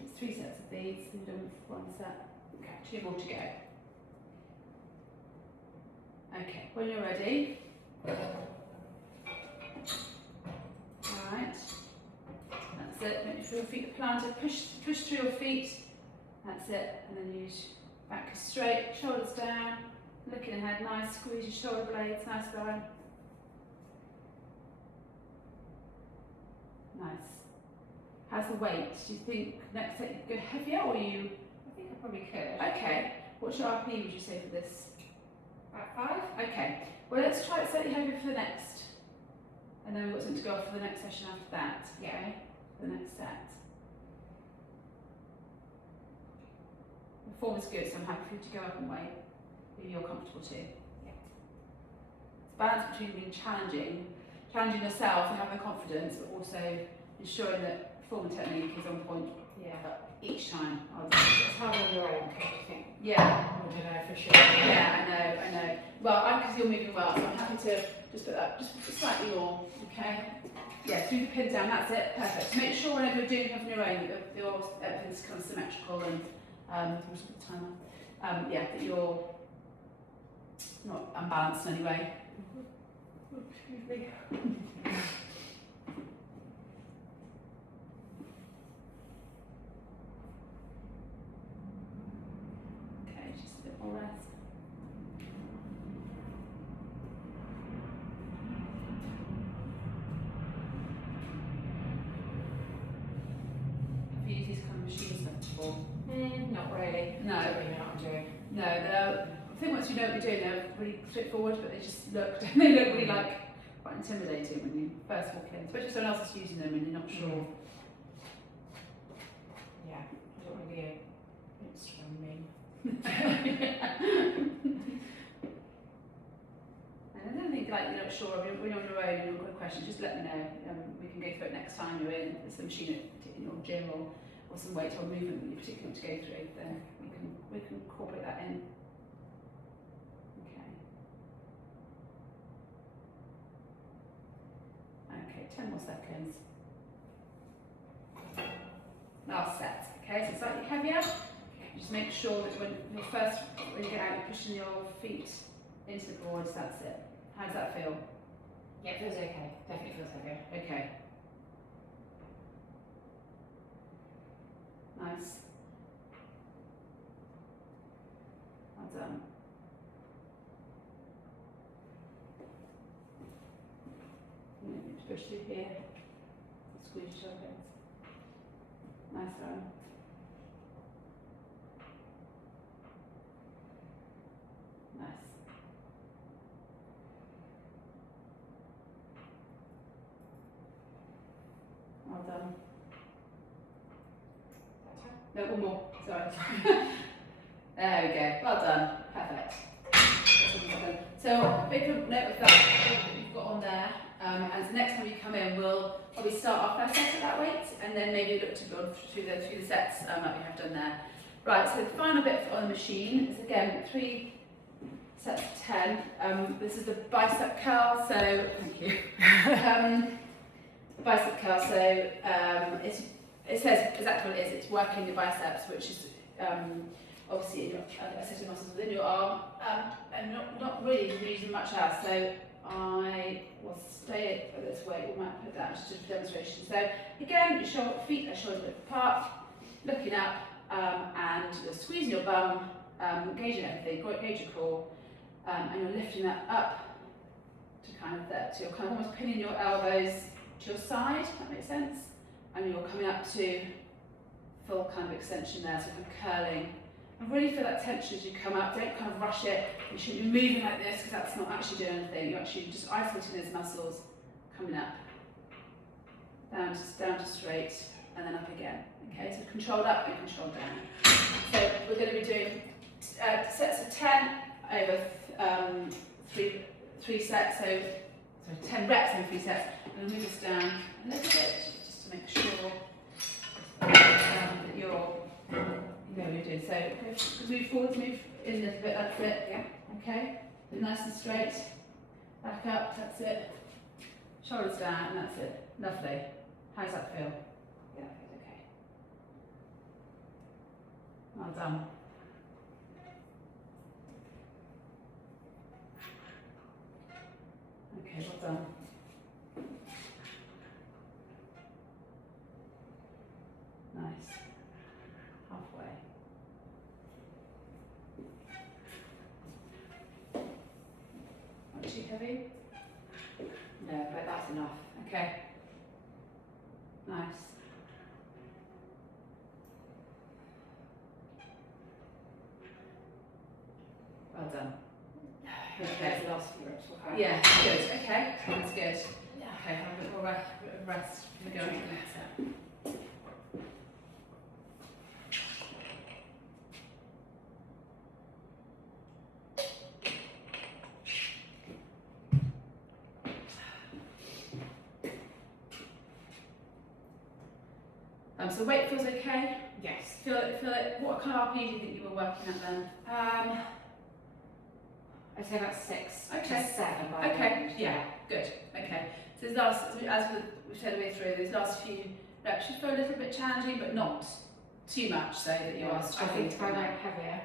It's 3 sets of these, we've done 1 set. Okay, 2 more to go. Okay, when you're ready. Alright. That's it. Make sure your feet are planted. Push through your feet. That's it. And then use back straight, shoulders down, looking ahead, nice. Squeeze your shoulder blades, nice going. Nice. How's the weight? Do you think next set you go heavier or you? I think I probably could. Okay. What's your RP would you say for this? About 5? Okay. Well, let's try it slightly heavier for the next. And then we've got something to go off for the next session after that. Okay? For the next set. The form is good, so I'm happy for you to go up and weight if you're comfortable too. Yeah. It's balance between being challenging yourself and having the confidence, but also ensuring that form and technique is on point each time. It's hard on your own, because you think, Yeah. oh, did I for sure? Yeah, I know. Well, because you're moving well, so I'm happy to just put that just slightly more, okay? Yeah, through the pin down, that's it, perfect. Make sure whenever you're doing something on your own, that everything's kind of symmetrical and, where's the timer? Yeah, that you're not unbalanced in any way. Excuse me. Okay, just a bit more rest. Have you used these kind of machines before? Not really. No. I don't really know what I'm doing. No, I think once you know what you're doing, they're really straightforward, but they just look, they look really like quite intimidating when you first walk in, especially if someone else is using them and you're not sure. Yeah, I don't want to be a Instagram meme. And I don't think like you're not sure, when you're on your own and you've got a question, just let me know. We can go through it next time you're in. If there's a machine in your gym or some weight or movement that you particularly want to go through, then we can incorporate that in. Okay. Okay, 10 more seconds. Last set. Okay, so slightly heavier. Just make sure that when you get out, you're pushing your feet into the boards. That's it. How does that feel? Yeah, it feels okay. Definitely feels okay. Okay. Nice. Well done. push through here. Squeeze your shoulders. Nice one. Nice. Well done. No, one more. Sorry. There we go. Well done. Perfect. So a big note of that you've got on there. And the next time you come in, we'll probably start our first set at that weight, and then maybe look to build through the sets that we have done there. Right. So the final bit on the machine is again 3 sets of 10. This is the bicep curl. So thank you. Bicep curl. So it says exactly what it is. It's working your biceps, which is obviously in your accessory muscles within your arm, and not really using much else. So I will stay at this weight. We might put that just for demonstration. So again, your feet are shoulder width apart, looking up, and you're squeezing your bum, engaging everything, gauge your core, and you're lifting that up to kind of that. So you're kind of almost pinning your elbows to your side. That makes sense. And you're coming up to full kind of extension there, so kind of curling. And really feel that tension as you come up. Don't kind of rush it. You shouldn't be moving like this because that's not actually doing anything. You're actually just isolating those muscles, coming up, down to straight, and then up again. Okay, so controlled up and controlled down. So we're going to be doing sets of 10 over three sets. So 10 reps over 3 sets. I'm going to move this down a little bit just to make sure that you're. You know what you're doing. So move forwards, move in a little bit, that's it. Yeah. Okay. Nice and straight. Back up, that's it. Shoulders down, and that's it. Lovely. How does that feel? Yeah, okay. Well done. Okay, well done. Nice. Halfway. Not too heavy? No, but that's enough. Okay. Nice. Well done. Okay. The last few reps will have. Yeah, good. Okay, that's good. Yeah. Okay, have a bit more rest for going to the next set. So weight feels okay? Yes. Feel it. What kind of RP do you think you were working at then? I'd say about 6 Okay. to 7 by Okay, the end. yeah, good. Okay. So these last, as we've said the way through, these last few reps should feel a little bit challenging, but not too much so that you are I struggling. think if I went heavier,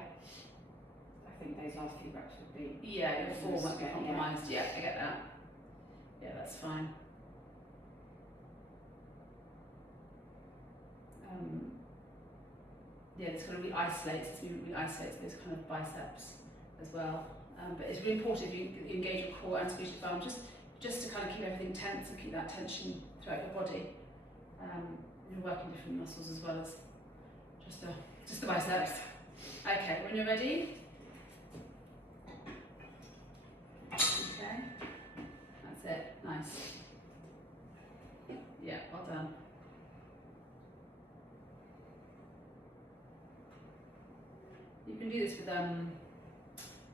I think those last few reps would be. Yeah, your form might be Yeah. compromised. Yeah, I get that. Yeah, that's fine. Yeah, this kind of re-isolates those kind of biceps as well. But it's really important if you engage your core and squeeze your bum, just to kind of keep everything tense and keep that tension throughout your body. You're working different muscles as well as just the biceps. Okay, when you're ready. Okay, that's it. Nice. Yeah, well done. You can do this with a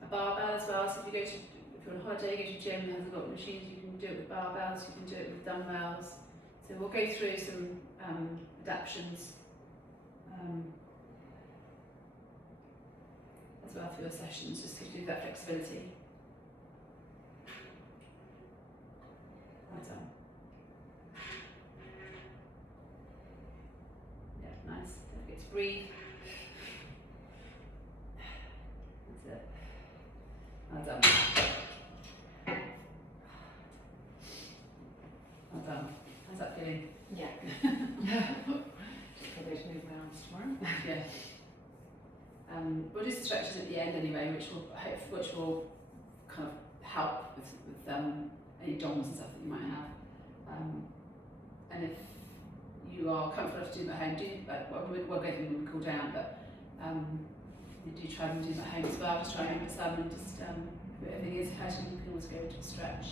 barbell as well. So if you're on holiday, go to a gym that has got machines, you can do it with barbells, you can do it with dumbbells. So we'll go through some adaptations as well through your sessions, just to give you that flexibility. Well done. Yeah, nice. Don't forget to breathe. That's it. Well done. Well done. How's that feeling? Yeah. Just probably to move my arms tomorrow. Yeah. We'll do some stretches at the end anyway, which will kind of help with any DOMs and stuff that you might have. And if you are comfortable to do them at home, we'll go through them when we cool down, but you do try them, do them at home as well. Just try and remember some, and just if anything is hurting, you can always go to a stretch.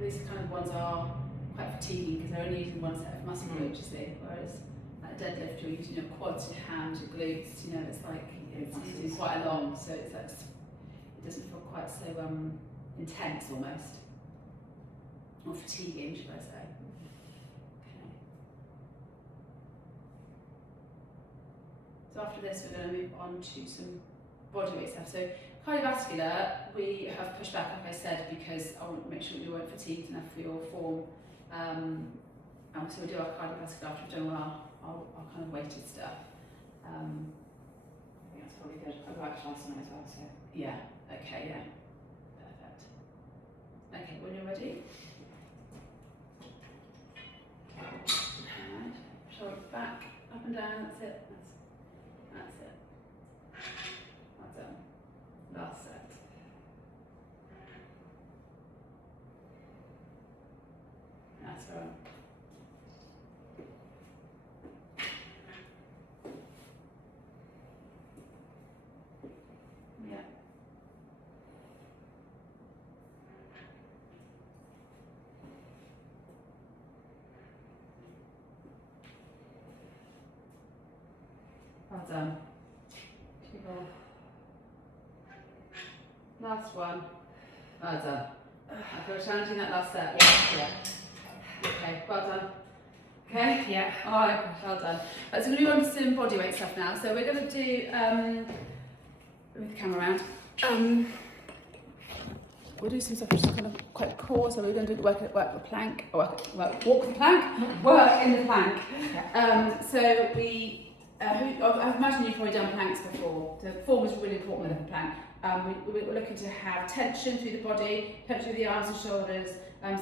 These kind of ones are quite fatiguing because they're only using one set of muscle groups, you see, whereas at deadlift you're using your quads, your hams, your glutes, you know, it's like it's using quite a long, so it's like, it doesn't feel quite so intense almost, or fatiguing, should I say. Okay. So after this we're going to move on to some bodyweight stuff. So cardiovascular, we have pushed back, like I said, because I want to make sure you weren't fatigued enough for your form. And so we'll do our cardiovascular after we've done our kind of weighted stuff. I think that's probably good. I worked last night as well, so. Yeah, okay, yeah. Perfect. Okay, when you're ready. Alright, shoulder back, up and down, that's it. That's it. Well done. Last set. That's right. Yeah. Well done. Last one. Well done. I feel challenging that last set. Yeah. Okay, well done. Okay? Yeah. Alright, well done. Right, so we're going to move on to some bodyweight stuff now. So we're going to do, with the camera around, we'll do some stuff which is kind of quite core. So we're going to do work the plank, walk the plank, work in the plank. So we, I imagine you've probably done planks before. The form is really important with the plank. We're looking to have tension through the body, tension through the arms and shoulders,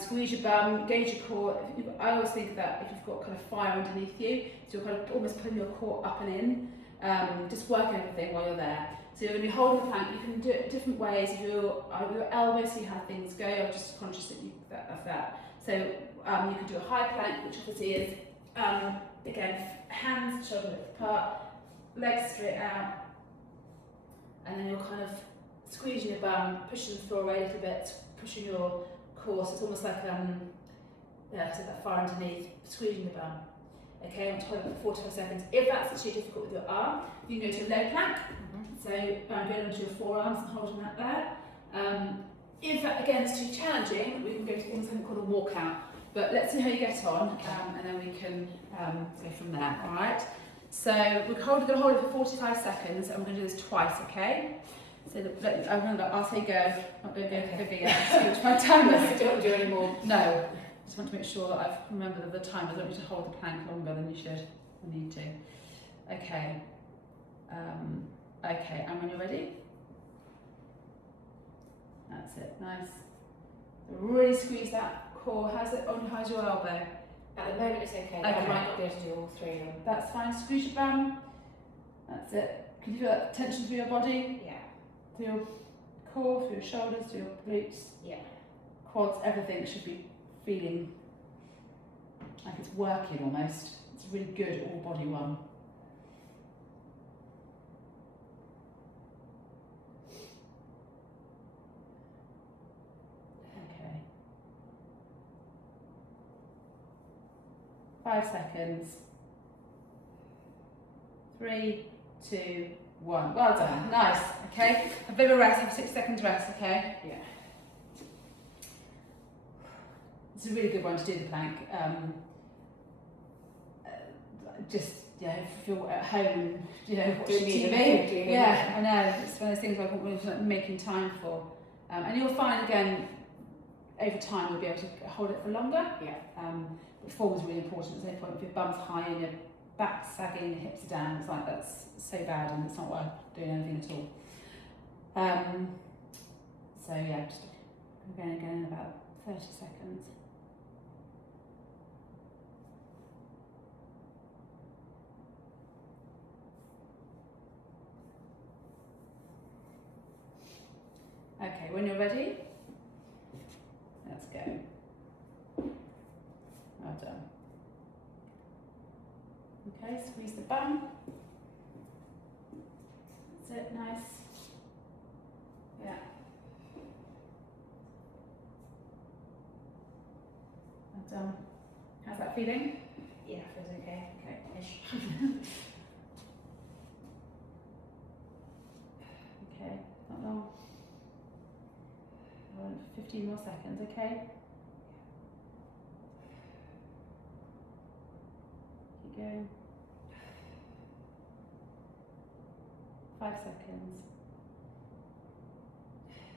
squeeze your bum, engage your core. I always think that if you've got kind of fire underneath you, so you're kind of almost putting your core up and in, just working everything while you're there. So you're going to be holding the plank. You can do it different ways. If your elbows, see how things go. I'm just conscious of that. So you can do a high plank, which obviously is, again, hands, shoulder width apart, legs straight out, and then you're kind of squeezing your bum, pushing the floor away a little bit, pushing your core, so it's almost like, so that far underneath, squeezing the bum. Okay, I want to hold it for 45 seconds. If that's actually difficult with your arm, you can go to a leg plank. So going onto your forearms and holding that there. If that again is too challenging, we can go to something called a walkout. But let's see how you get on, and then we can go from there. All right. So we're going to hold it for 45 seconds, and we're going to do this twice. Okay. So I'll say go. I'm not going to go for bigger yet. My timer. I don't want to do any more. No. I just want to make sure that I've remembered the time. I don't need to hold the plank longer than you should. I need to. Okay. Okay, and when you're ready, that's it, nice. Really squeeze that core. How's your elbow? At the moment it's okay. I might not be able to do all three of them. That's fine, squeeze your bum. That's it. Can you feel that tension through your body? Yeah. Through your core, through your shoulders, through your glutes? Yeah. Quads, everything should be feeling like it's working almost. It's a really good all body one. Okay. 5 seconds. 3, 2, 1. Well done. Nice. Okay. A bit of a rest. Have 6 seconds rest. Okay. Yeah. It's a really good one to do the plank. Just if you're at home and watching TV. Yeah, I know. It's one of those things I want really making time for. And you'll find again over time you'll be able to hold it for longer. Yeah. But form is really important. There's no point if your bum's high and your back's sagging, your hips are down. It's like that's so bad and it's not worth doing anything at all. So yeah, just again in about 30 seconds. when you're ready, let's go. Well done. Okay, squeeze the bum. That's it, nice. Yeah. Well done. How's that feeling? Yeah, feels okay. Okay. Ish. Okay, not long. 15 more seconds, okay? Keep going. 5 seconds.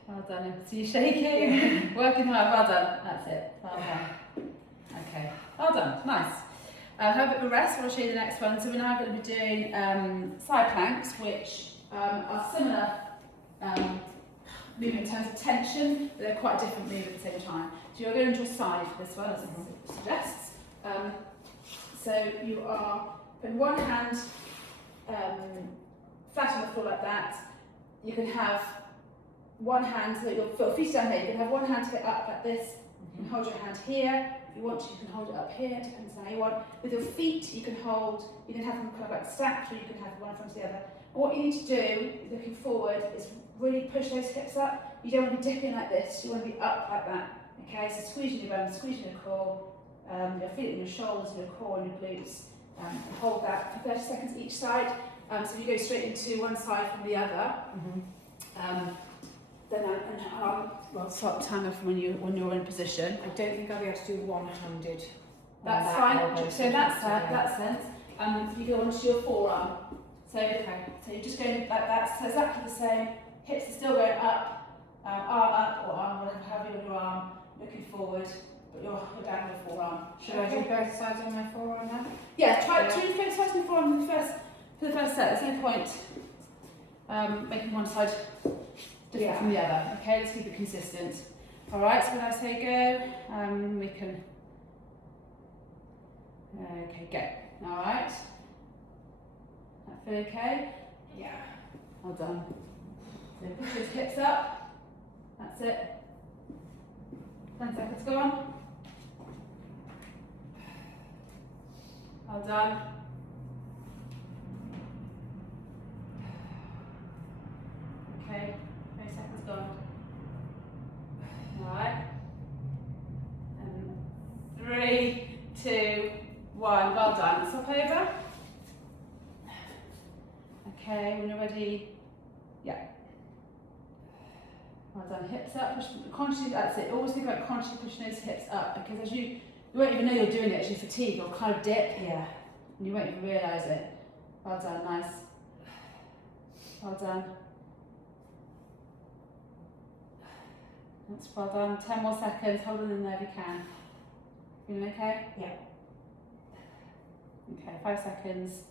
Well done. So you're shaking. Working hard. Well done. That's it. Well done. Okay. Well done. Nice. Have a bit of a rest. I'll show you the next one. So we're now going to be doing side planks, which are similar movement in terms of tension, but they're quite a different move at the same time. So you're going to a side for this one, as it suggests. So you are putting one hand flat on the floor like that. You can have one hand, so your feet down here, you can have one hand to get up like this. You can hold your hand here. If you want to, you can hold it up here, depends on how you want. With your feet, you can have them kind of like stacked, or you can have one in front of the other. And what you need to do, looking forward, is really push those hips up. You don't want to be dipping like this, you want to be up like that. Okay, so squeezing your bum, squeezing your core, your feet in your shoulders, your core and your glutes. And hold that for 30 seconds each side. So if you go straight into one side from the other, then I'll start the timer from when you're in position. I don't think I'll be able to do one-handed. That's fine. So that's that sense. You go onto your forearm. So so you're just going like that. So exactly the same. Hips are still going up, arm up or arm, whatever, however you want your arm. Looking forward, but you're down your forearm. Should I do both sides on my forearm now? Yeah, try both sides on the forearm for the first set. There's no point making one side different from the other. Okay, let's keep it consistent. All right. So when I say go, we can. Okay, go. All right. That feel okay? Yeah. Well done. So push those hips up. That's it. 10 seconds gone. Well done. Okay, 30 seconds gone. Alright. And 3, 2, 1. Well done. Stop over. Okay, when you're ready, yeah. Well done. Hips up, push consciously, that's it. Always think about consciously pushing those hips up, because as you won't even know you're doing it as you fatigue, you'll kind of dip. Yeah. And you won't even realise it. Well done, nice. Well done. That's well done. 10 more seconds, hold it in there if you can. Feeling okay? Yeah. Okay, 5 seconds.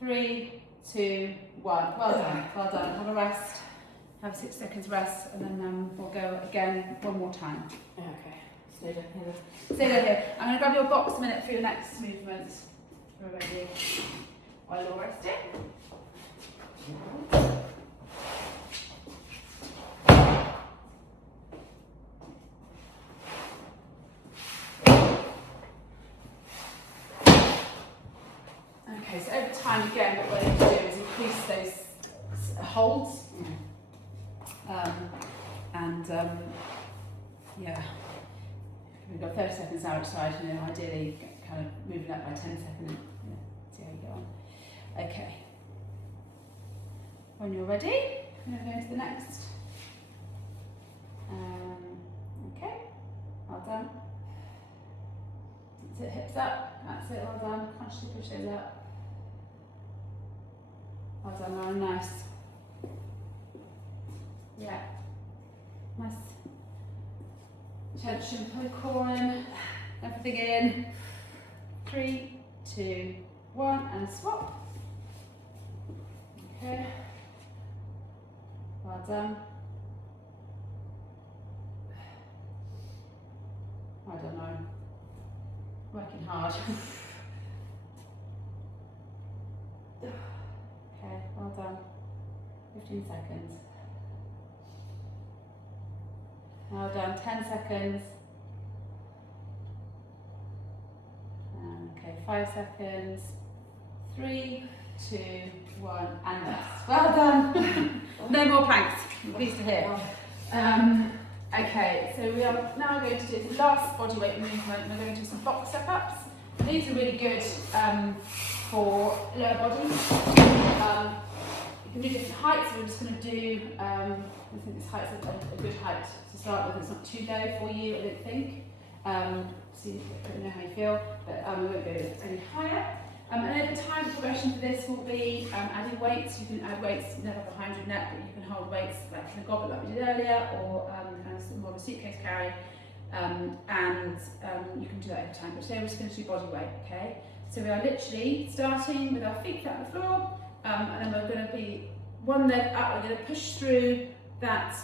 3, 2, 1. Well done, well done. Have a rest. Have 6 seconds rest, and then we'll go again one more time. Okay. Stay down here. Stay down here. I'm going to grab your box a minute for your next movement. We're ready. While you're resting. Okay, so over time again, what we're going to do is increase those holds. Yeah, we've got 30 seconds now each side, ideally kind of moving up by 10 seconds, see how you go on. Okay, when you're ready, I'm going to go into the next. Okay, well done. That's it, hips up, that's it, well done. Consciously push those up. Well done, Lauren, nice. Yeah, nice. Tension, pull the core in, everything in. 3, 2, 1, and swap. Okay. Well done. Well done, Lauren. Working hard. Okay, well done. 15 seconds. Well done, 10 seconds. Okay, 5 seconds. 3, 2, 1, and rest. Well done. No more planks, I'm pleased to hear. Okay, so we are now going to do the last body weight movement. We're going to do some box step-ups. These are really good for lower body. You can do different heights. We're just going to do, I think this height's a good height to start with. It's not too low for you, I don't think. See, I don't know how you feel, but we won't go any higher. And over time, the progression for this will be adding weights. You can add weights never behind your neck, but you can hold weights like in a goblet like we did earlier, or kind of more of a suitcase carry. You can do that over time. But today we're just going to do body weight, okay? So we are literally starting with our feet flat on the floor, and then we're going to be one leg up. We're going to push through that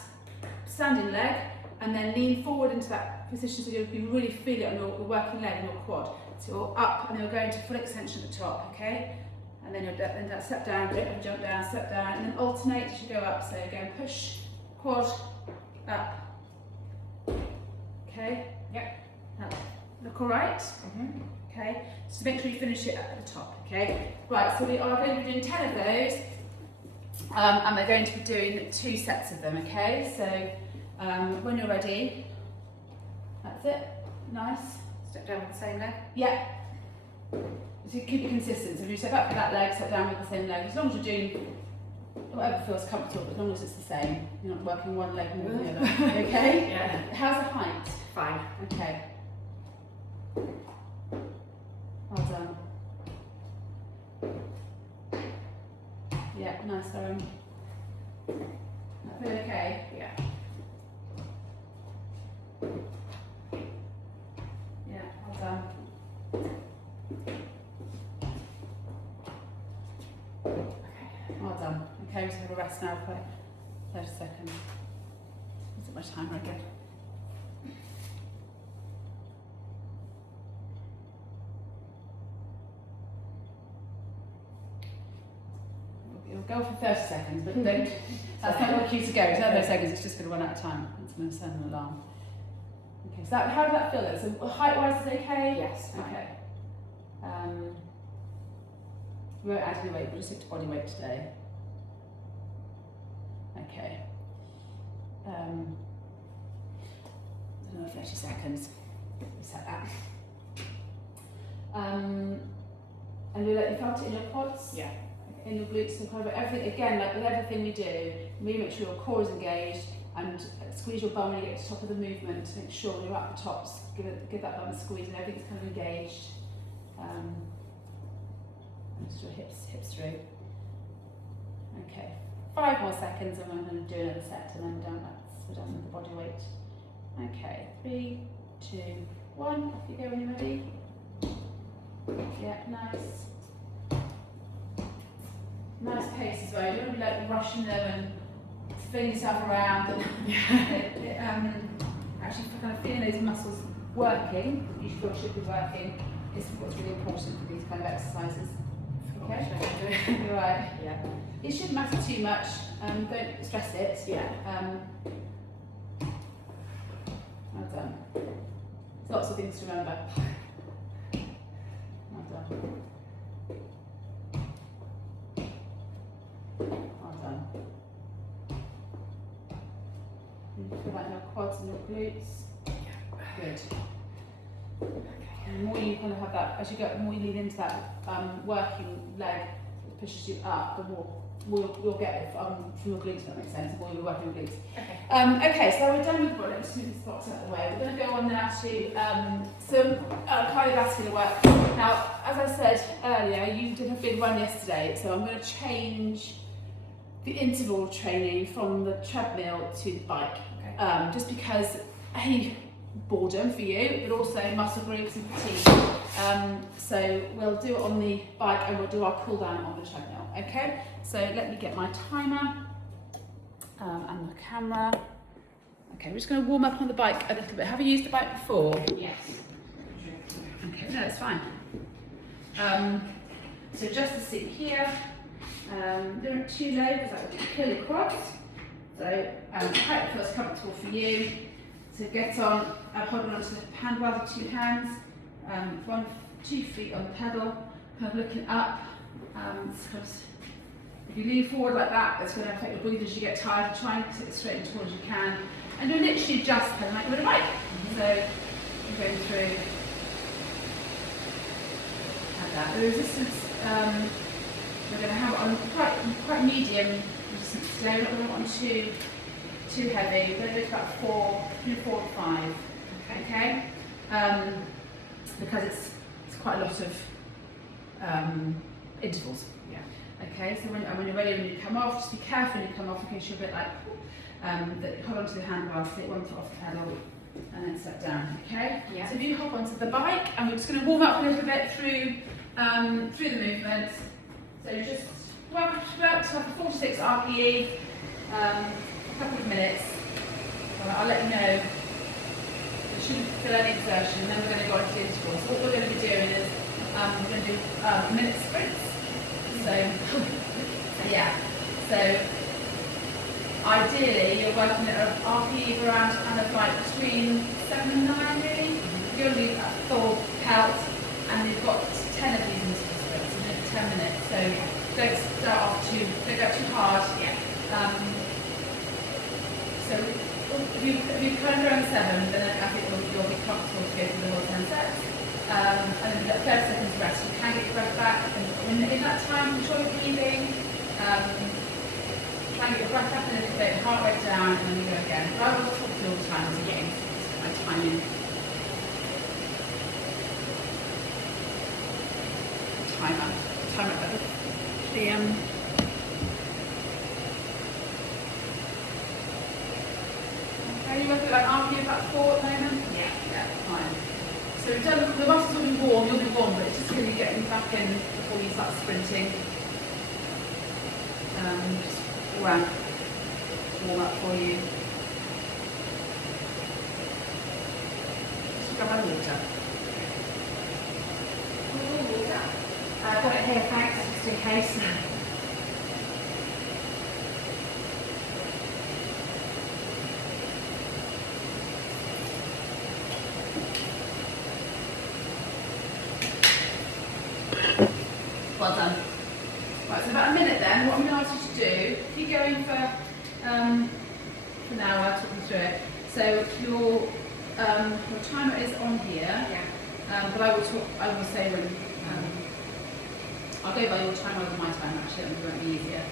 standing leg, and then lean forward into that position so you really feel it on your working leg and your quad. So you're up, and then we're going to full extension at the top, okay? And then you'll then step down, don't have to jump down, step down, and then alternate as you go up. So go and push, quad, up. Okay? Yep. That look all right? Mm-hmm. Okay? Just make sure you finish it at the top, okay? Right, so we are going to be doing 10 of those, and we're going to be doing 2 sets of them, okay? So when you're ready, that's it. Nice. Step down with the same leg. Yeah. So keep it consistent. So if you step up with that leg, step down with the same leg. As long as you're doing whatever feels comfortable, as long as it's the same. You're not working one leg more than the other. Okay? Yeah. How's the height? Fine. Okay. Well done. Yeah, nice, Aaron. That feel okay? Yeah. Yeah, well done. Well done. Okay, we're just have a rest now for 30 seconds. Is it much time again? It'll go for 30 seconds, but don't. That's not your cue to go. It's not 30 seconds, it's just going to run out of time. It's going to sound an alarm. Okay, so how does that feel then? So height-wise is okay? Yes. Okay. We won't add any weight, we'll just stick to body weight today. Okay. Another 30 seconds. Reset that. And we let you felt it in your quads? Yeah. In your glutes and kind of everything. Again, like with everything we do, we make sure your core is engaged and squeeze your bum when you get to the top of the movement to make sure when you're at the tops, give that bum a squeeze and everything's kind of engaged. Just your hips through. Okay, 5 more seconds and I'm going to do another set and then we're done with the body weight. Okay, 3, 2, 1, off you go when you're ready. Yeah, nice. Nice pace as well. You don't want to be like rushing them and spinning yourself around and actually kind of feeling those muscles working, you should be working, is what's really important for these kind of exercises. Okay? You're right. Yeah. It shouldn't matter too much, don't stress it. Yeah. Well done. There's lots of things to remember. Well done. Well done. You feel that in your quads and your glutes? Good. The more you kind of have that, as you go, the more you lean into that working leg that pushes you up, the more you'll get it from your glutes, if that makes sense, the more you're working your glutes. Okay. Okay, so we're done with the body. Let's move this box out of the way. We're going to go on now to some cardiovascular work. Now, as I said earlier, you did a big run yesterday, so I'm going to change the interval training from the treadmill to the bike. Okay. Just because, boredom for you, but also muscle groups and fatigue. So we'll do it on the bike and we'll do our cool down on the treadmill. Okay, so let me get my timer and the camera. Okay, we're just going to warm up on the bike a little bit. Have you used the bike before? Yes. Okay, no, it's fine. So just to sit here, don't too low because that would kill your quads. So height feels comfortable for you. So get on, holding onto the handlebars with 2 hands, 2 feet on the pedal, kind of looking up. If you lean forward like that, it's going to affect your breathing as you get tired. Try and sit as straight and tall as you can. And you're literally just pedaling like you would a bike. So you're going through like that. The resistance, we're going to have it on quite medium resistance today. We're not going to want too heavy. We're going to go to about 4 to 5. Okay? Because it's quite a lot of intervals. Yeah. Okay, so when you're ready, when you come off, just be careful when you come off in case you're a bit like, that hold onto the handlebars, sit 1 foot off the pedal, and then set down. Okay? Yeah. So if you hop onto the bike, and we're just going to warm up a little bit through the movement. So just work up to 4 to 6 RPE, a couple of minutes. I'll let you know. You shouldn't feel any exertion, and then we're going to go into the intervals. So what we're going to be doing is we're going to do minute sprints. So yeah. So ideally, you're working at an RPE around kind of like between 7 and 9, really. You're going to do a full pelt, and you've got 10 of these interval sprints, so 10 minutes. So don't start off don't go too hard. Yeah. So if you kind of go on 7, then I think you'll be comfortable to go through the whole 10 sets. And then the 30 seconds rest. You can get your breath back, and in that time, control your breathing. Try and get your breath up a little bit, heart rate down, and then you go again. But I will talk to you all the time as again, just my timing. Timer. Okay, you working like RPE about 4 at the moment? Yeah, fine. So we've done, the muscles will be warm, you'll be warm, but it's just really getting back in before you start sprinting. Just warm up for you. Just grab my water. Water. I've got it here, thanks, just in case. Well done. Right, so about a minute then. What I'm going to ask you to do, keep going for now, I'll talk you through it. So your timer is on here, but I will say when, I'll go by your time over my time actually, it won't be easier.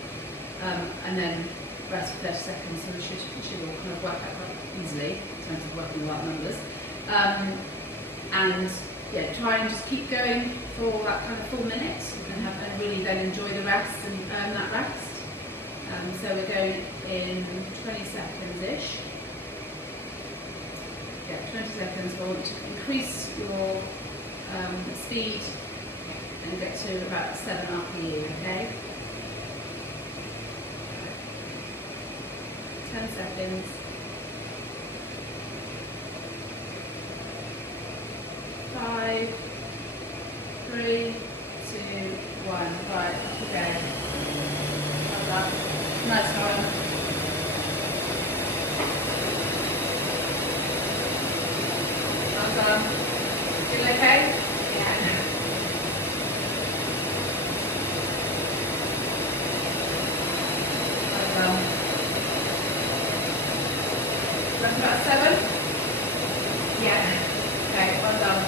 And then rest for 30 seconds, so we should all kind of work out quite easily in terms of working the right numbers. And yeah, try and just keep going for that kind of full minute and really then enjoy the rest and earn that rest. So we're going in 20 seconds-ish. Yeah, 20 seconds. We want to increase your speed and get to about 7 RPE, okay? 10 seconds. 5, 3, 2, 1. Right, off you go. Well done. Nice one. Well done. Feel okay? Yeah. Well done. That's about 7? Yeah. Okay, well done.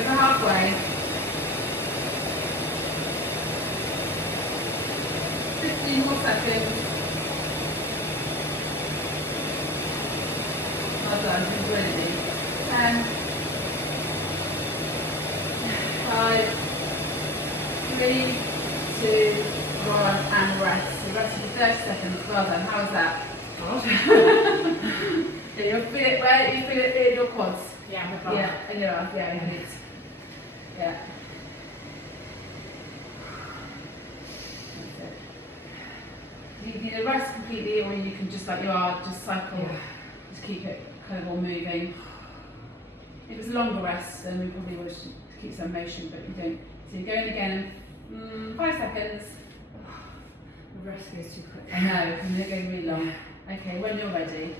Over halfway. 15 more seconds. Well done, you're brilliant. 10, 5, 3, 2, 1, and rest. So rest for 30 seconds. Well done. How was that? Good. Yeah, you feel it in your quads. Yeah, my butt. Yeah, and your arms, yeah, your glutes. Yeah. You can either rest completely or you can just like you are, just cycle, just keep it kind of all moving. If it's a longer rest, then we probably would keep some motion, but you don't. So you're going again, 5 seconds. The rest goes too quick. I know, and they're going really long. Okay, when you're ready.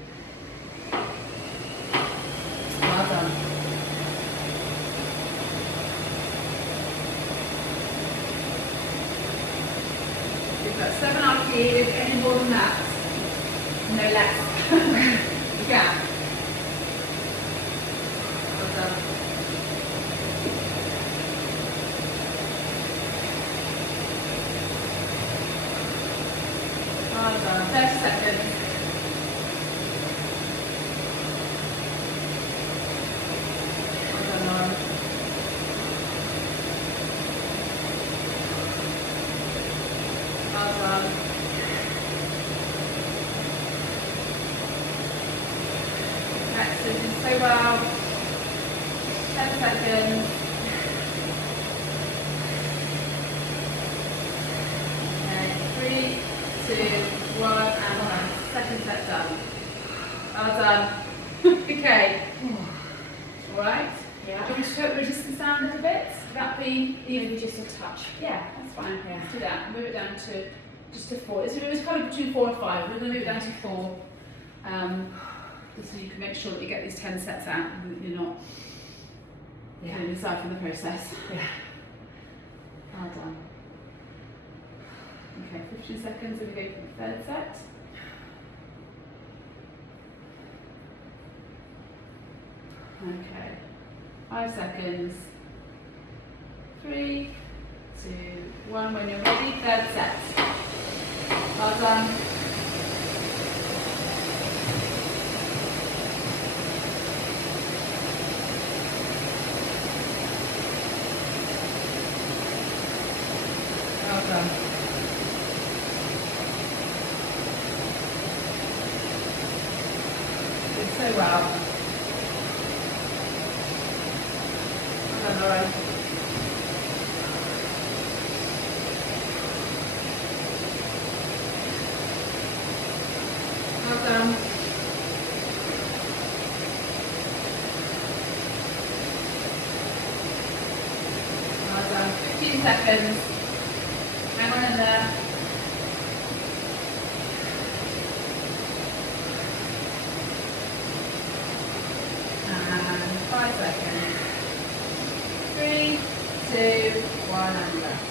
Well done. We've got 7 RPE, any more than that. No less. Yeah. Well done. Well done. 30 seconds. Well done, Lauren. Well done. Excellent, doing so well. 10 seconds. Okay, 3, 2, 1, and 1. Second set done. Well done. Okay. Alright. Yeah. Do you want me to put resistance down a little bit? Would that be even? Maybe just a touch. Yeah, that's fine. Yeah. Let's do that. Move it down to just to 4. It was kind of between 4 and 5. We're going to move it down to 4. So you can make sure that you get these 10 sets out and that you're not getting yourself in the process. Yeah. Well done. Okay, 15 seconds and we go for the third set. Okay, 5 seconds. 3, 2, 1. When you're ready, third set. Well done. Well done. Did so well. Well done, Lauren. Well done. Well done. 15 seconds. Hang on in there. And 5 seconds. 3, 2, 1, and rest.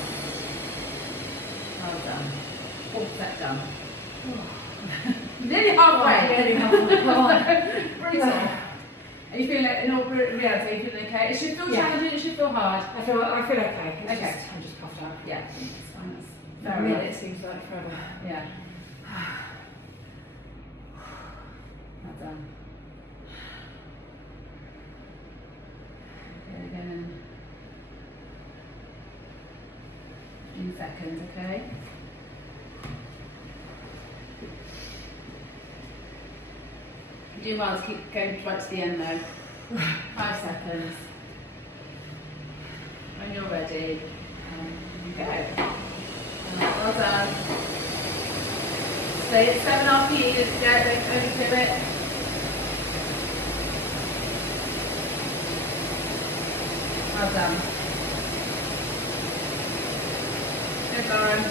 Well done. Fourth set done. Nearly halfway. Nearly halfway. Come on. Brutal. Are you feeling it in all reality? Are you feeling okay? It should feel challenging, it should feel hard. I feel okay. It's Okay. Just, I'm just puffed out. Yeah, it's fine. For That's a fair minute enough. it seems like forever. Yeah. Well done. Okay, again in 15 seconds, okay? You're doing well to keep going right to the end though. 5 seconds. When you're ready, you go. Well done. Stay at 7 RPE, just don't overdo it. Well done. Good, Lauren.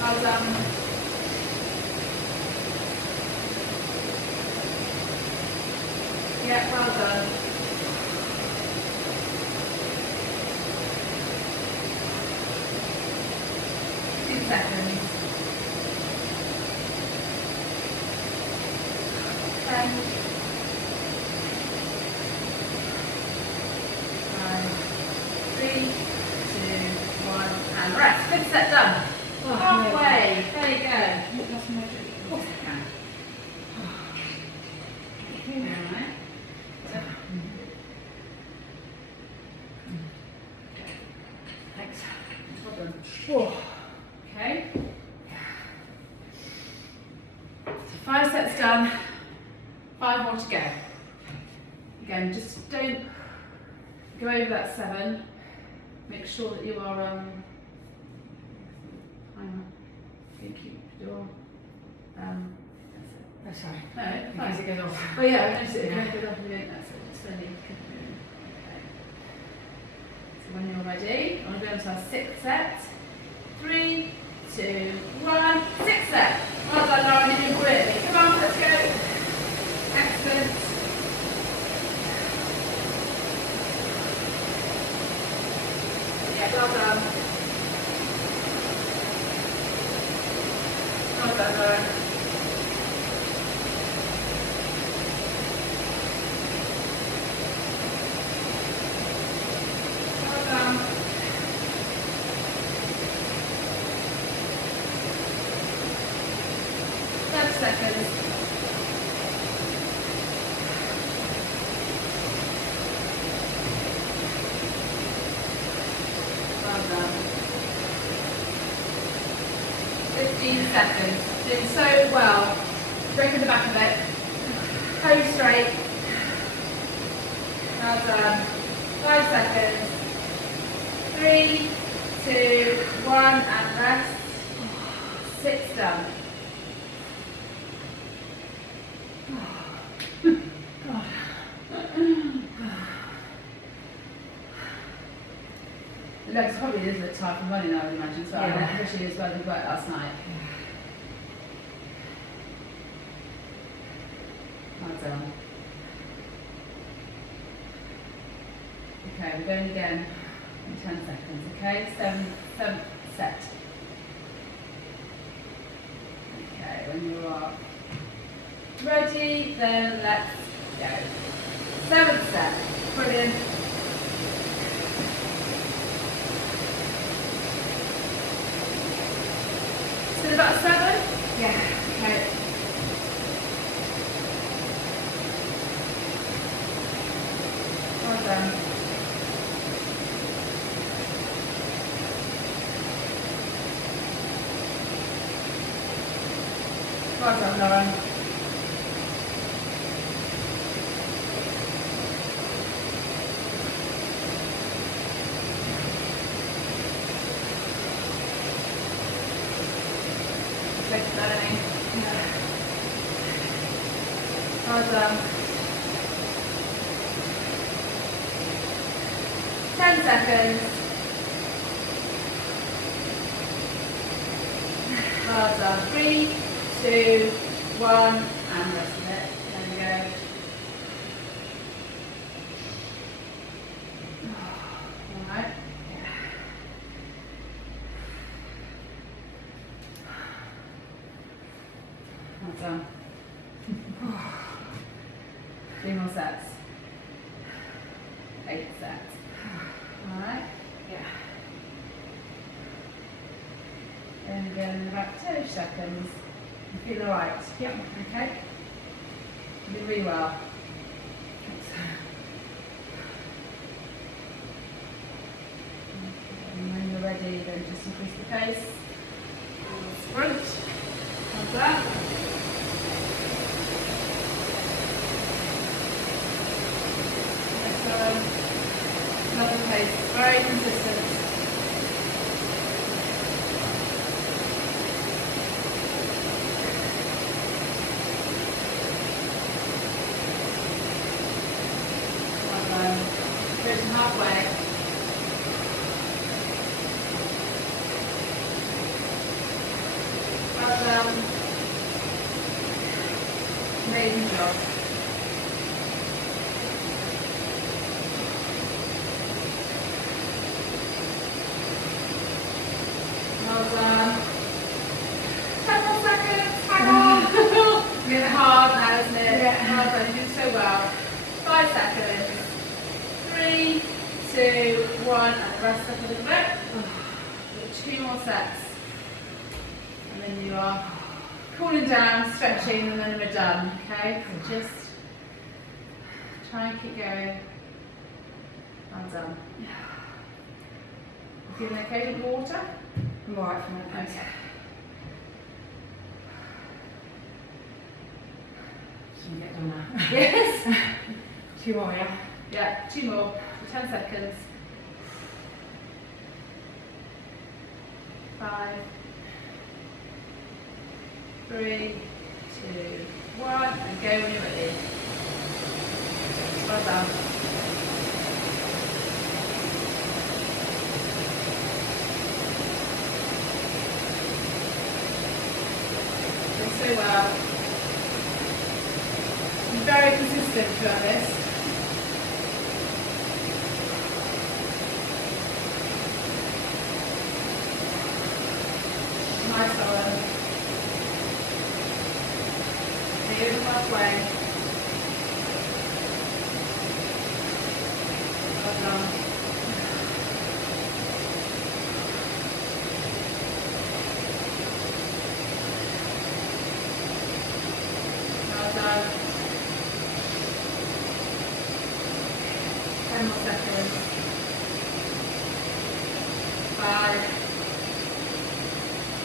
Well done. Yeah, well done. Seconds. 10. 9. 3, 2, 1, and rest. Good set done. Oh, Halfway. There you go. That's my drink. Of course I can. Alright. Thanks. Well done. Whoa. Okay. So 5 sets done. 5 more to go. Again, just don't go over that 7. Make sure that you are keep your Oh, sorry. no, In fine. case it goes off. Oh yeah, notice it. Don't go off again. That's it. Just slowly keep moving. Okay. So when you're ready, I'm going to go into our 6th set. 3, 2, 1. 6th set. Well done, Lauren. You're doing brilliantly. Come on, let's go. Excellent. Yeah, well done. Well done, Lauren. Well done. Seconds. Well done. 15 seconds. Doing so well. Breaking the back of it. Pose straight. Well done. 5 seconds. 3, 2, 1, and rest. 6 done. The legs probably is a bit tired from running, I would imagine, so Yeah. especially as well as we worked last night. Well done. Okay, we're going again in 10 seconds, okay? 7th set. Okay, when you are ready, then let's go. 7th set. Brilliant. Still about 7? Yeah. Okay. Well done. Well done, Lauren. Thanks, Melanie. Well done. 10 seconds. Well done. 3, 2, 1, and rest of it. There we go. Alright. Well done. 3 more sets. 8 sets. Alright. Yeah. And again in about 10 seconds. You feel alright? Yeah. Okay? You do really well. And when you're ready, then just increase the pace. Sprint. Like that. Excellent. Another pace. Very consistent. Well done. Reaching halfway. Well done. Amazing job. Well done. 10 more seconds. Hang on. It's getting hard now, isn't it? Yeah. Well done. You're doing so well. 5 seconds. 3, 2, 1, and rest up a little bit. 2 more sets. And then you are cooling down, stretching, and then we're done. Okay? So just try and keep going. Well done. You feeling okay with water? I'm alright for my pace. Okay. Should we get done now? Yes. 2 more, yeah? Yeah, 2 more. for 10 seconds. 5, 3, 2, 1, and go when you're ready. Well done. Doing so well. You're very consistent throughout this. Nice, Owen. Near the halfway. Well done. Well done. 10 more seconds. 5,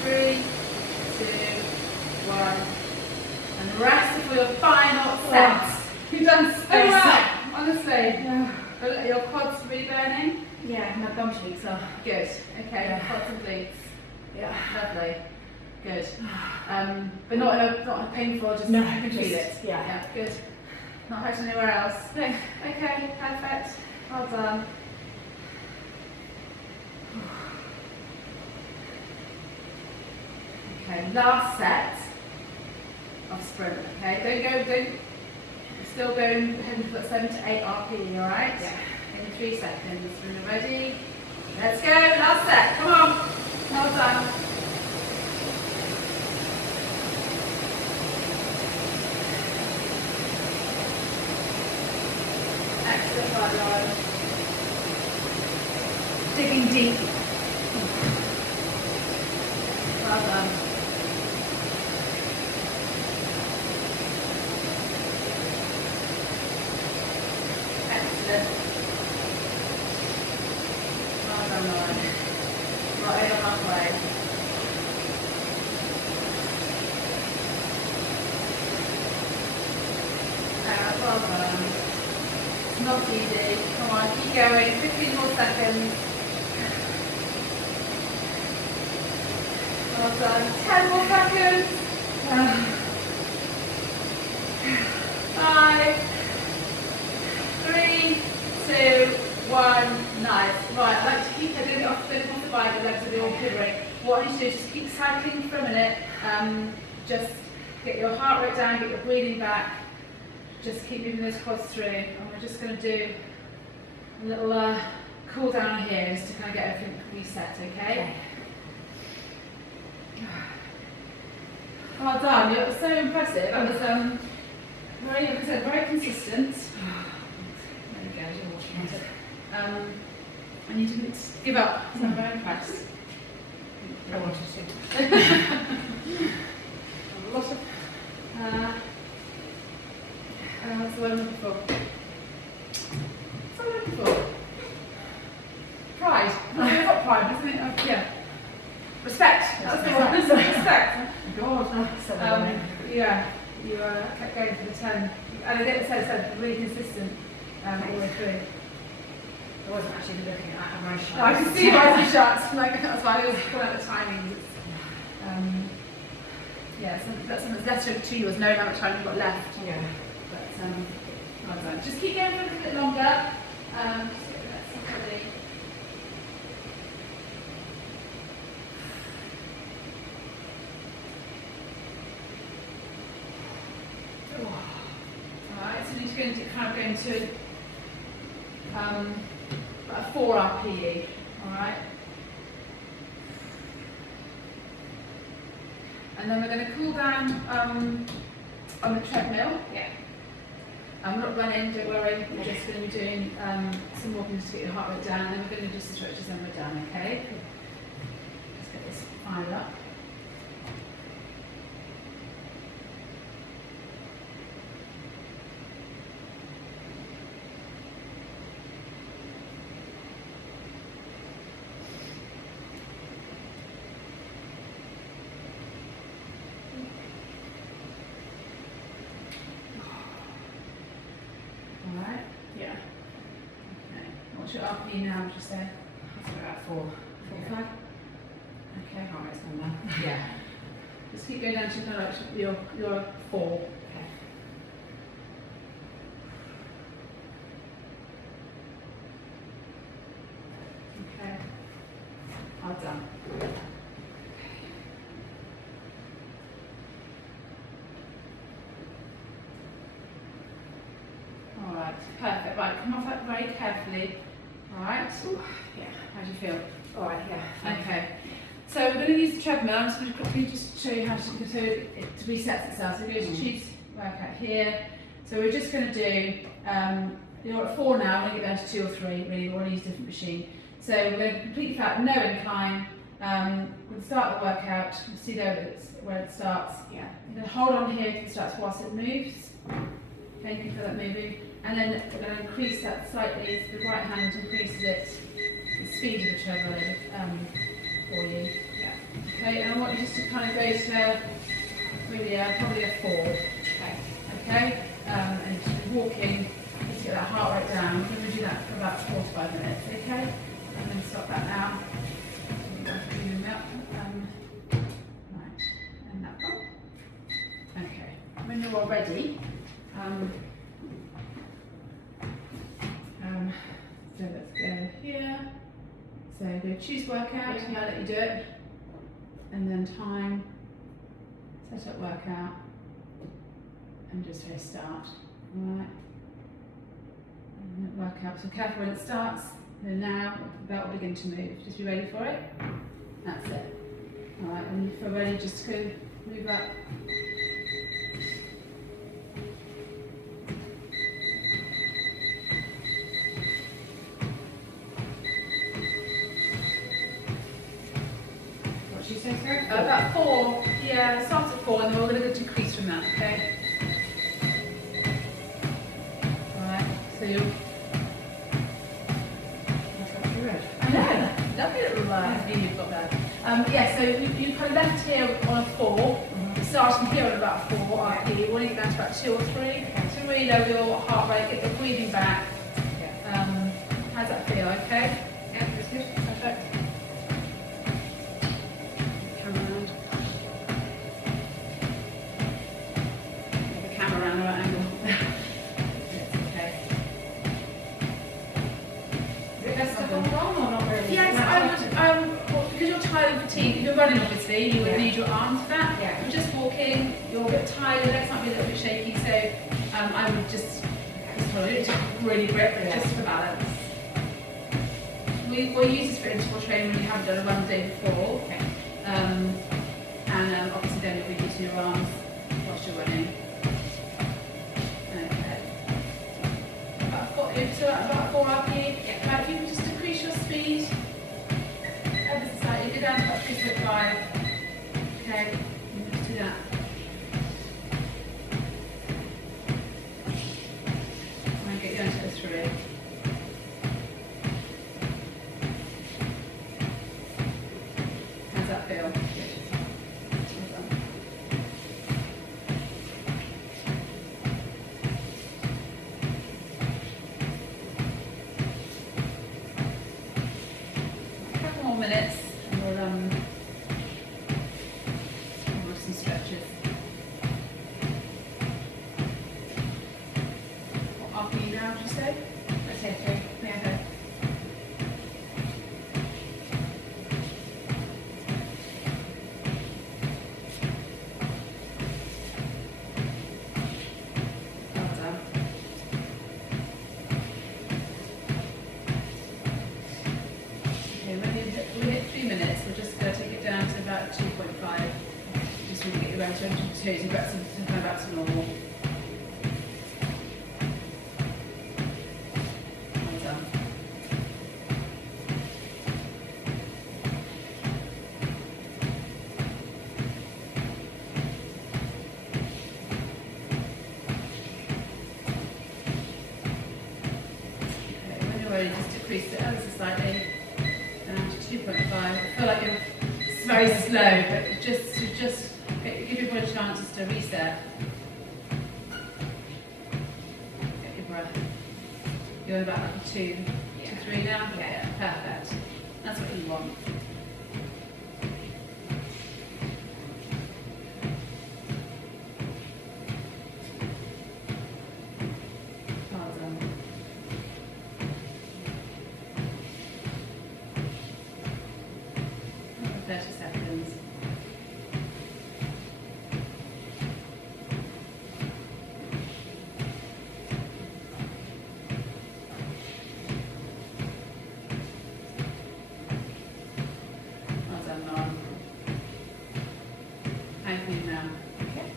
3, 2, 1. And rest for your final set. You've done so well, honestly. Yeah. Your quads really burning? Yeah, my bum cheeks are. Good. Okay, Yeah. quads and glutes. Yeah. Lovely. Good. But not in a painful, just No, you can feel just- it. yeah. Good. Not hurting anywhere else. No. Okay, perfect. Well done. Okay, last set of sprint. Okay, don't still going heading for 7 to 8 RP, alright? Yeah. In 3 seconds. When you're ready, let's go. Last set. Come on. Well done. Excellent, well done. Digging deep. Well done. Excellent. Well done, Lauren. Right over halfway. Well done. It's not easy. Come on, keep going. 15 more seconds. Well done. 10 more seconds. 5, 3, 2, 1. Nice. Right, I like to keep it off the bike, the legs are all quivering. What I need to do is just keep cycling for a minute. Just get your heart rate down, get your breathing back. Just keep moving those quads through. And we're just going to do a little cool down here just to kind of get everything reset, okay? Well done, you're so impressive. That was very, like I said, very consistent. There we go, you're watching it. And you didn't give up, so I'm very impressed. I wanted to. A lot of, what's the word I'm looking for? What's the word I'm looking for? Pride. No, it's not pride, isn't it? Yeah. Respect. That's the word. Respect. God, Yeah, you kept going for the 10. And it said really consistent all the way through. I wasn't actually looking at that emotion. I can see your eyes are shut. Like, that's why I was pulling out the timings. Yeah, that's something that's less to you is knowing how much time you've got left. Yeah. But well done. Just keep going for a little bit longer. Just get the next one ready. Alright, so we're going to kind of go into about a 4 RPE. Alright. And then we're going to cool down on the treadmill. Yeah. I'm not running, don't worry. We're just going to be doing some walking just to get your heart rate down, and then we're going to do some stretches and we're done, okay? Let's get this fired up. Alright? Yeah. Okay. What's your RP now, would you say? That's about 4. 45? Okay. I can't write it down now. Yeah. Just keep going down to kind of like your 4. Okay. Okay. All done. All right. Perfect. Right. Come off that very carefully. All right. Yeah. How do you feel? All right. Yeah. Okay. So we're going to use the treadmill. I'm just going to quickly just show you how to, so it resets itself. So we're going to choose workout here. So we're just going to do, you're at 4 now, we're going to get down to 2 or 3, really, we want to use a different machine. So we're going to complete flat, no incline. We'll start the workout, you see there that it's where it starts. Yeah. You're going to hold on here till it starts whilst it moves. Okay, you can feel that moving. And then we're going to increase that slightly, so the right hand increases it, the speed of the treadmill for you. Yeah. Okay, and I want you just to kind of go to really probably a 4. Okay. Okay, and just be walking, just get that heart rate down. We're going to do that for about 4 to 5 minutes, okay? And then stop that now. Right, and that one. Okay, when you're all ready, so let's go here. So go choose workout, Yeah. now let you do it. And then time, set up workout, and just hit start. Alright. And then workout, so careful when it starts. Then now, the belt will begin to move. Just be ready for it. That's it. Alright, when you feel ready, just go move up. What did you say, sir? About 4, yeah, start at 4 and then we're going to decrease from that, okay? Alright, so you'll... I know, lovely little view you've got there. Yeah, so you kind of left here on a 4, starting here on about 4 RP, you want to get down to about 2 or 3, so really lower your heart rate, get the breathing back. Yeah. How's that feel, okay? Yeah, that's good. Perfect. Camera around. Get the camera around the right angle. It's okay. Is it best to hold on or not really? Yes, I would, well, because you're tired and fatigued, if you're running obviously, you would Yeah. need your arms for that. Yeah. If you're just walking, you're a bit tired, your legs might be a little bit shaky, so I would just hold it, just really grip, but Yeah. just for balance. We'll use this for interval training when you haven't done a run the day before. Okay. And obviously then you'll be using your arms whilst you're running. Okay. About 4 RP. Yeah. Right, if you can just decrease your speed ever so slightly, go down to about 3.5. Okay, you can just do that. And get down to the 3. How's that feel? Well done. A couple more minutes and we'll do some stretches. What RP now, would you say? Let's say 3. Yeah, okay. Well done. Okay, when we hit 3 minutes, we're just going to take it down to about 2.5. Just really get you around 202, so back to normal. Well done. Okay, when you're ready, just decrease it ever so slightly down to 2.5. I feel like it's very slow, but just give your body a chance just to reset. Get your breath. You're at about like a 2 to through now? Yeah, perfect. That's what you want. Well done. Another 30 seconds. Well done, Lauren. How can you now? Okay.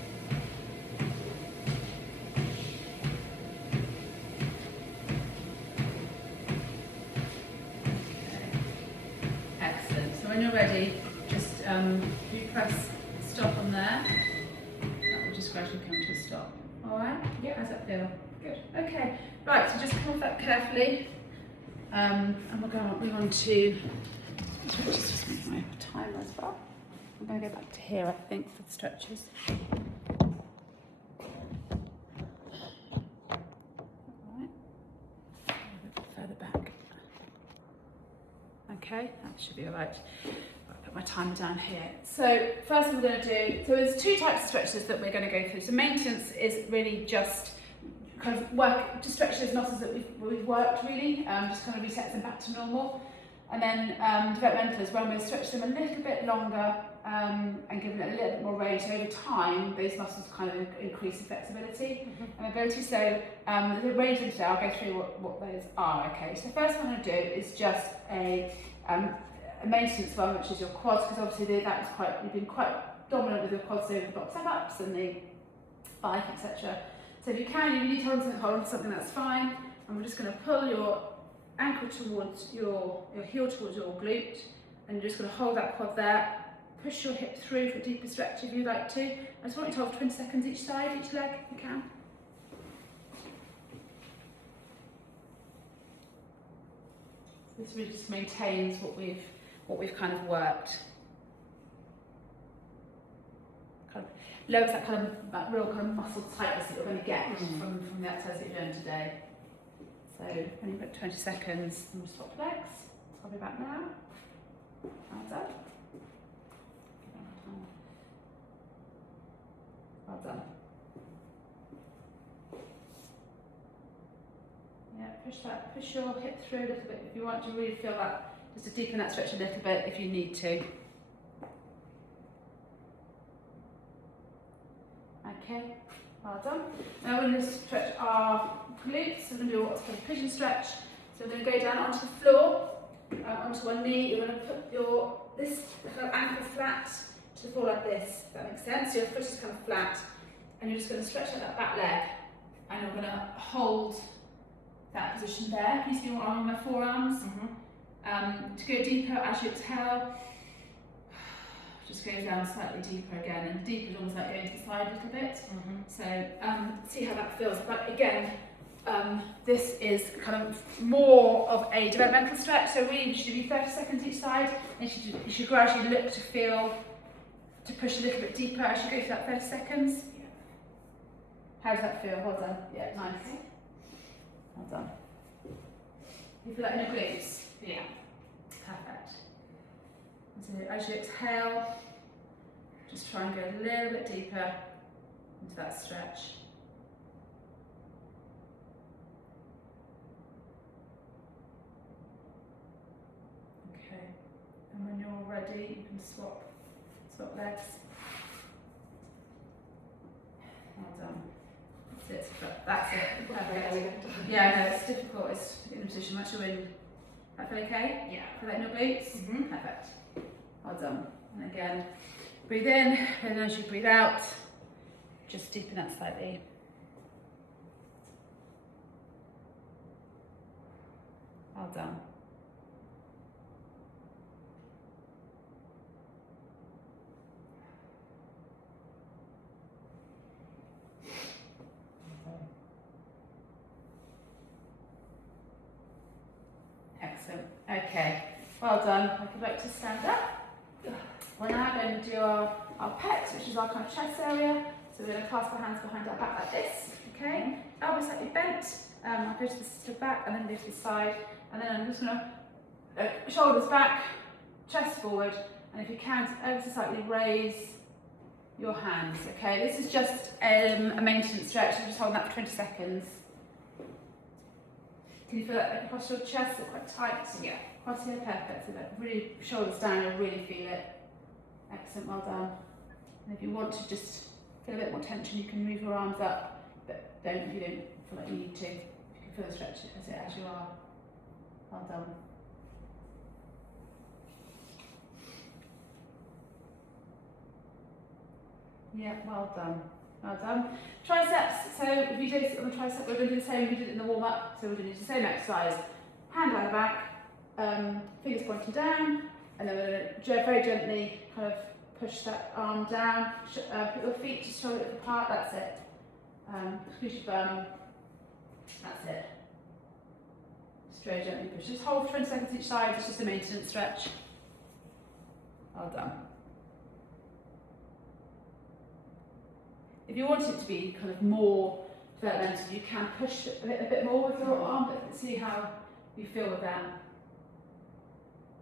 Excellent. So when you're ready, just you press stop on there. That will just gradually come to a stop. All right? Yeah. How's that feel? Good. Okay. Right. So just come off that carefully, and we'll go on. Move on to. Just make my timer as well. I'm going to go back to here, I think, for the stretches. All right. A bit further back. Okay, that should be all right. I'll put my timer down here. So first thing we're going to do, so there's two types of stretches that we're going to go through. So maintenance is really just kind of work, just stretch those muscles that we've worked really, just kind of reset them back to normal. And then developmental is when we stretch them a little bit longer and give them a little bit more range. So over time, those muscles kind of increase the flexibility and ability. So the range of today, I'll go through what those are. Okay, so the first one I'm going to do is just a maintenance one, which is your quads, because obviously that is you've been quite dominant with your quads over the box step-ups and the bike, etc. So if you can, if you need to hold on to something, that's fine. And we're just going to pull your ankle towards your heel towards your glute, and you're just going to hold that quad there. Push your hip through for a deeper stretch if you'd like to. I just want you to hold 20 seconds each side, each leg, if you can. This really just maintains what we've kind of worked. Kind of lowers that real kind of muscle tightness that you're going to get from the exercise that you've done today. So when you've got 20 seconds, and we'll swap legs. I'll be back now. Well done. Well done. Yeah, push your hip through a little bit if you want to really feel that, just to deepen that stretch a little bit if you need to. Okay, well done. Now we're going to stretch our glutes. So we're going to do what's called a pigeon stretch. So we're going to go down onto the floor, onto one knee. You're going to put this kind of ankle flat to the floor like this, if that makes sense. So your foot is kind of flat, and you're just going to stretch out that back leg, and you're going to hold that position there. You see your arm on my forearms. To go deeper as you exhale, just go down slightly deeper again, and deeper is almost like going to the side a little bit. So see how that feels. But again, this is kind of more of a developmental stretch. So really, you should do 30 seconds each side, and you should gradually look to push a little bit deeper as you go through that 30 seconds. How does that feel? Well done. Yeah, nice. Well done. You feel that in your glutes? Yeah. Perfect. So as you exhale, just try and go a little bit deeper into that stretch. Okay. And when you're ready, you can swap legs. Well done. That's it. Perfect. Yeah, I know it's difficult. It's in a position much you're in. That feel okay? Yeah. Feel that in your glutes? Perfect. Well done. And again, breathe in, and as you breathe out, just deepen that slightly. Well done. Excellent. Okay, well done. If you'd like to stand up. We're now going to do our pecs, which is our kind of chest area. So So we're going to clasp our hands behind our back like this, okay? Elbows slightly bent. I'll go to the back and then go to the side. And then I'm just going to shoulders back, chest forward. And if you can, ever so slightly raise your hands, okay? This is just a maintenance stretch. I'm just holding that for 20 seconds. Can you feel that across your chest? It's quite tight. Yeah. Across here, perfect. So that really, shoulders down, you'll really feel it. Excellent, well done. And if you want to just feel a bit more tension, you can move your arms up, but don't if you don't feel like you need to. You can feel the stretch as you are. Well done. Yeah, well done. Well done. Triceps, so if you did it on the tricep, we're going to do the same we did it in the warm-up. So we're going to do the same exercise. Hand by the back, fingers pointing down, and then we're going to very gently kind of push that arm down, put your feet just shoulder width apart, that's it. Squeeze your bum, that's it. Just very gently push. Just hold for 20 seconds each side, it's just a maintenance stretch. Well done. If you want it to be kind of more developmental, you can push a bit more with your arm, but see how you feel with that.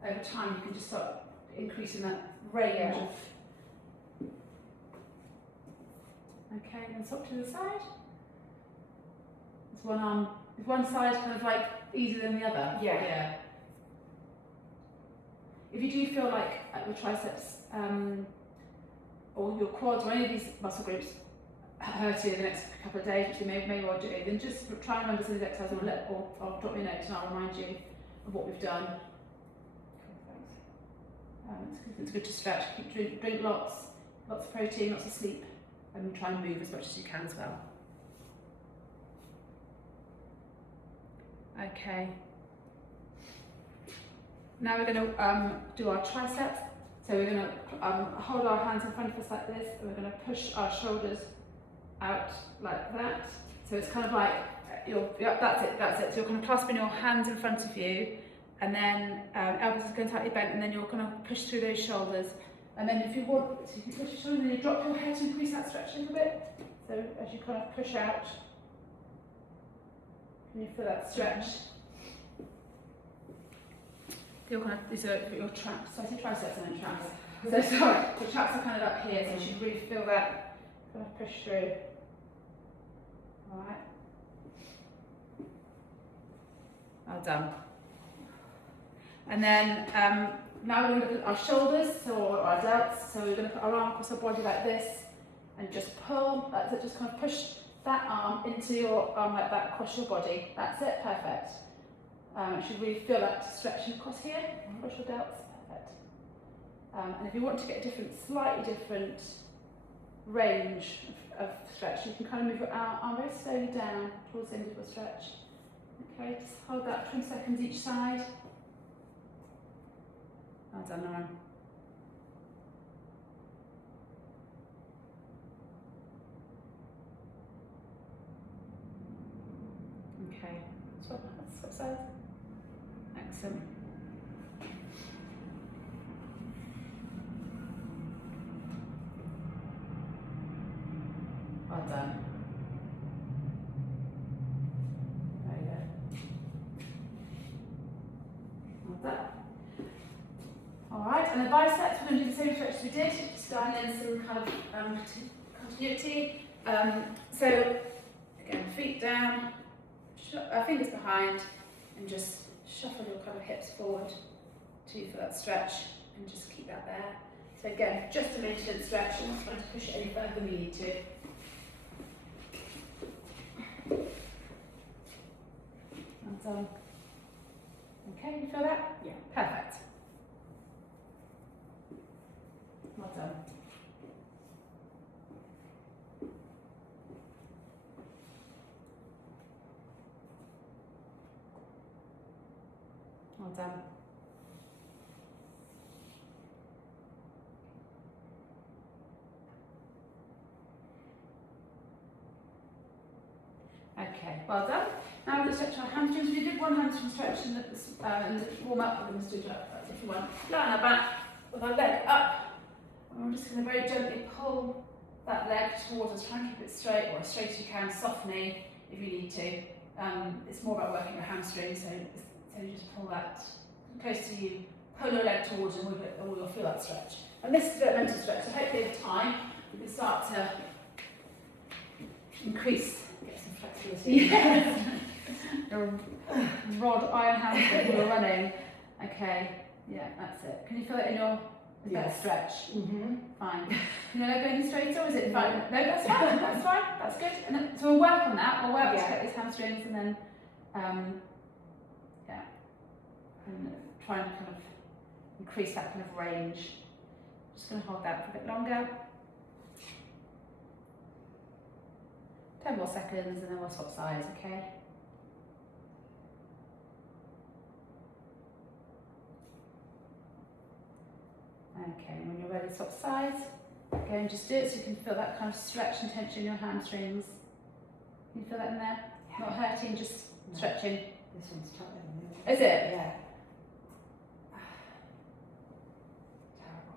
Over time, you can just start increasing that range of. Okay, then swap to the side. Is one side kind of like easier than the other? Yeah. If you do feel like your triceps or your quads or any of these muscle groups hurt you the next couple of days, which you may well do, then just try and remember some of these exercises or I'll drop me a note and I'll remind you of what we've done. It's good to stretch, drink lots of protein, lots of sleep, and try and move as much as you can as well. Okay. Now we're going to do our triceps. So we're going to hold our hands in front of us like this, and we're going to push our shoulders out like that. So it's kind of like, that's it. So you're kind of clasping your hands in front of you, and then elbows are going tightly bent, and then you're going to push through those shoulders. And then if you want, so you push your shoulders, and you drop your head to increase that stretch a little bit. So as you kind of push out, can you feel that stretch? Your kind of, these are your traps. So I say triceps and then traps. So sorry, the traps are kind of up here, so you should really feel that kind of push through. All right. Well done. And then now we're going to look at our shoulders, so our delts. So we're going to put our arm across our body like this, and just pull. That's it. Just kind of push that arm into your arm like that across your body. That's it. Perfect. You should really feel that stretching across here, across your delts. Perfect. And if you want to get a slightly different range of stretch, you can kind of move your arm very slowly down towards the end of your stretch. Okay, just hold that 20 seconds each side. Well done, Lauren. Okay, swap sides. Excellent. Well done. Very good. Well done. Alright, and the biceps, we're going to do the same stretch as we did, just starting in some kind of continuity. So, again, feet down, fingers behind, and just shuffle your kind of hips forward to for that stretch, and just keep that there. So again, just a maintenance stretch, I'm not trying to push it any further than we need to. And so, okay, you feel that? Yeah. Perfect. Well done. Well done. Okay, well done. Now we're going to stretch our hamstrings. We did one hamstring stretch in the warm up. We're going to do that if you want. Lie on our back with our leg up. And we're just going to very gently pull that leg towards us, try and keep it straight, or as straight as you can, softening if you need to. It's more about working your hamstrings, so you just pull that close to you, pull your leg towards you, and you'll feel that stretch. And this is a bit of mental stretch, so hopefully over time we can start to increase, get some flexibility. Yes. Rod iron hamstring when we're running. Okay, yeah, that's it. Can you feel it in your stretch? Mm-hmm. Fine. Can your leg go any straighter, or is it fine? No, that's fine. That's fine. That's good. And then, so we'll work on that. We'll work to get these hamstrings, and then and try and kind of increase that kind of range. Just going to hold that for a bit longer. 10 more seconds, and then we'll swap sides. Okay. Okay, when you're ready, swap sides. Go and just do it so you can feel that kind of stretch and tension in your hamstrings. Can you feel that in there? Yeah. Not hurting, just stretching. This one's tighter than the other. Is it? Yeah. Terrible.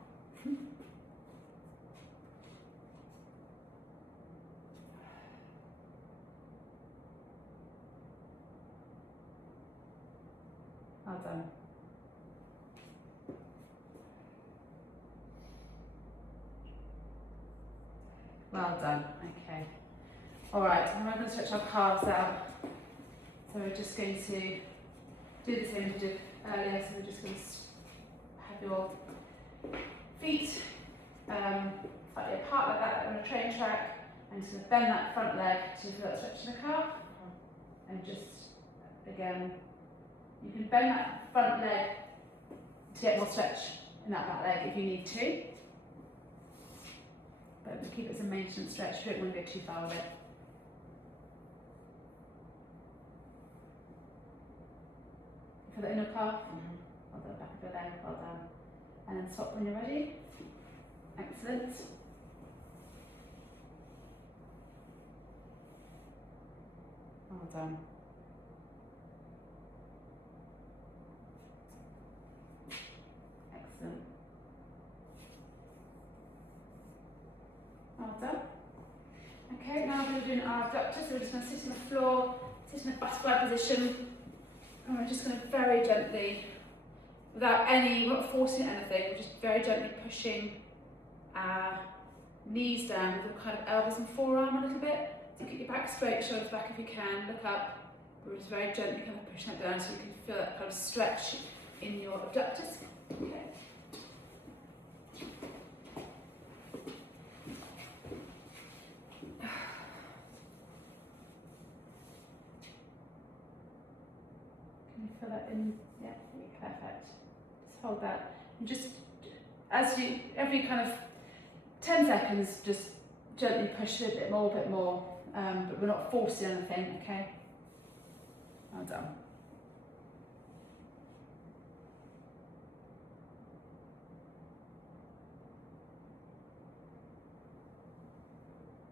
Well done. Well done. Okay. All right, and we're going to stretch our calves out. So we're just going to do the same as we did earlier. So we're just going to have your feet slightly apart like that on a train track, and just going to bend that front leg to feel that stretch in the calf. And just again, you can bend that front leg to get more stretch in that back leg if you need to. But we keep it as a maintenance stretch, you don't want to go too far with it. For the inner calf, well done, back of your leg, well done. And then stop when you're ready. Excellent. Well done. Excellent. Well done. Okay, now we're doing our abductors, so we're just going to sit on the floor, sit in a butterfly position, and we're just going to very gently, without we're not forcing anything, we're just very gently pushing our knees down with the kind of elbows and forearm a little bit. So keep your back straight, shoulders back if you can, look up. We're just very gently kind of pushing that down so you can feel that kind of stretch in your abductors. Okay. Feel that in, yeah, perfect. Just hold that. And just every kind of 10 seconds, just gently push it a bit more, but we're not forcing anything, okay? Well done.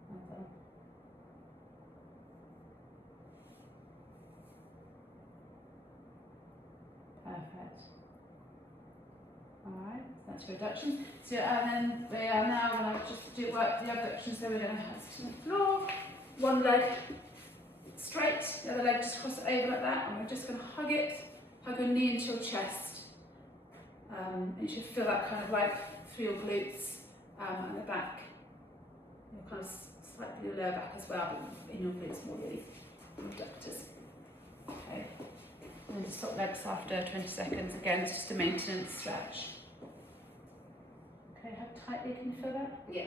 Well done. Perfect. Alright, that's your abduction. So then we are now going to just work the abduction. So we're going to sit on the floor, one leg straight, the other leg just cross it over like that, and we're just going to hug your knee into your chest. And you should feel that kind of like through your glutes and the back. Your kind of slightly lower back as well, but in your glutes more really, abductors. Okay. And then just stop legs after 20 seconds. Again, it's just a maintenance stretch. Okay, how tightly can you feel that? Yeah.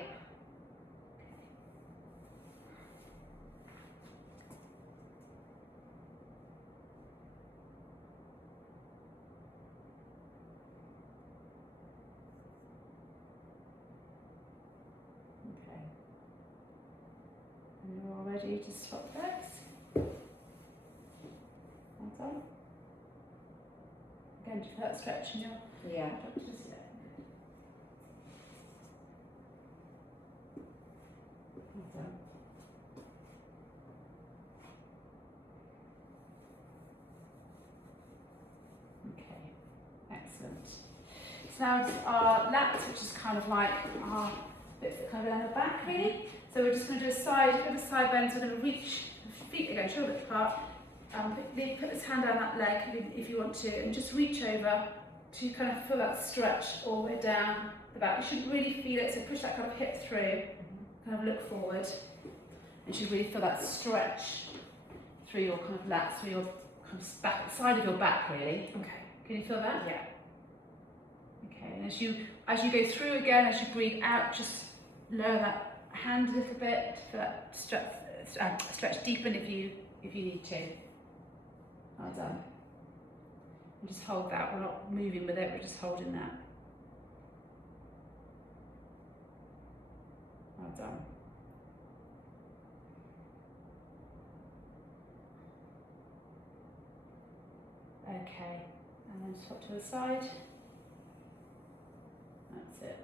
Okay. And you're all ready to swap legs. Well done. Again, do you feel that stretch in your Yeah. abductors? Yeah. Well done. Okay, excellent. So now it's our lats, which is kind of like our hips that kind of around the back really. So we're just going to do a side bend, so we're going to reach, feet are going shoulder width apart. Put this hand down that leg if you want to, and just reach over to kind of feel that stretch all the way down the back. You should really feel it, so push that kind of hip through, kind of look forward. And you should really feel that stretch through your kind of lats, through your kind of back, side of your back really. Okay. Can you feel that? Yeah. Okay, and as you go through again, as you breathe out, just lower that hand a little bit for that stretch deepen if you need to. Well done. And just hold that. We're not moving with it. We're just holding that. Well done. Okay, and then swap to the side. That's it.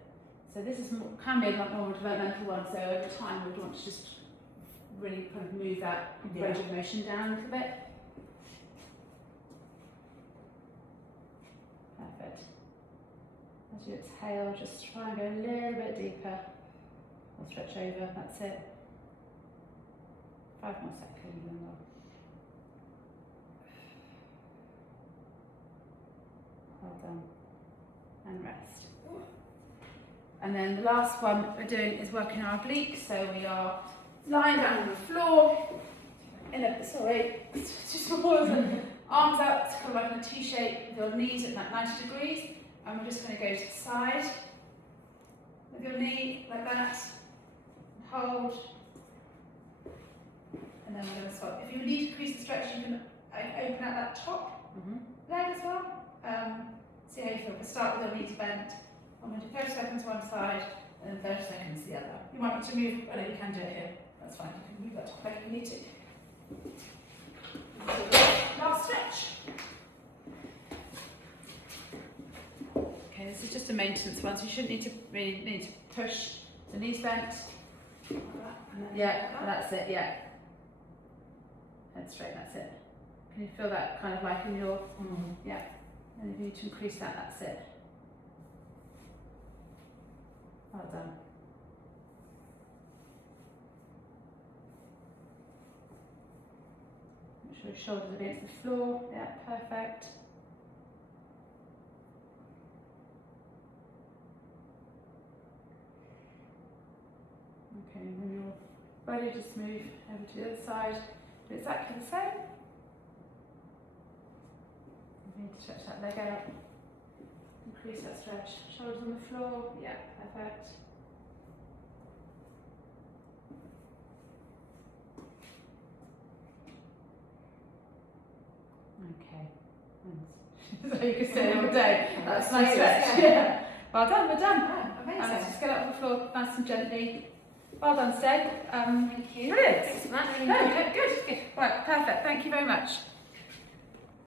So this is can be a more developmental one. So over time, we'd want to just really kind of move that range of motion down a little bit. Perfect. As you exhale, just try and go a little bit deeper. Or stretch over. That's it. 5 more seconds and we'll. Well done. And rest. And then the last one we're doing is working our obliques. So we are lying down on the floor in a arms out, kind of like in a T shape with your knees at that 90 degrees. And we're just going to go to the side with your knee like that. Hold. And then we're going to swap. If you need to increase the stretch, you can open out that top leg as well. See how you feel. We'll start with your knees bent. I'm going to do 30 seconds one side and then 30 seconds the other. You might want to move, I know you can do it here. That's fine. You can move that top leg if you need to. Last stretch. Okay, this is just a maintenance one, so you shouldn't need to push the knees bent. Yeah, that's it, yeah. Head straight, that's it. Can you feel that kind of like in your, yeah. And if you need to increase that, that's it. Well done. Make sure your shoulders are against the floor. Yeah, perfect. Okay, when you're ready, just move over to the other side. Do exactly the same. You need to stretch that leg out. Increase that stretch. Shoulders on the floor. Yeah, perfect. Okay. So you can stay all day. That's nice stretch. Yeah. Well done, we're done. Oh, amazing. Just get up on the floor nice and gently. Well done, Steg. Thank you. Brilliant. Thanks for that. No, good. Right, perfect. Thank you very much.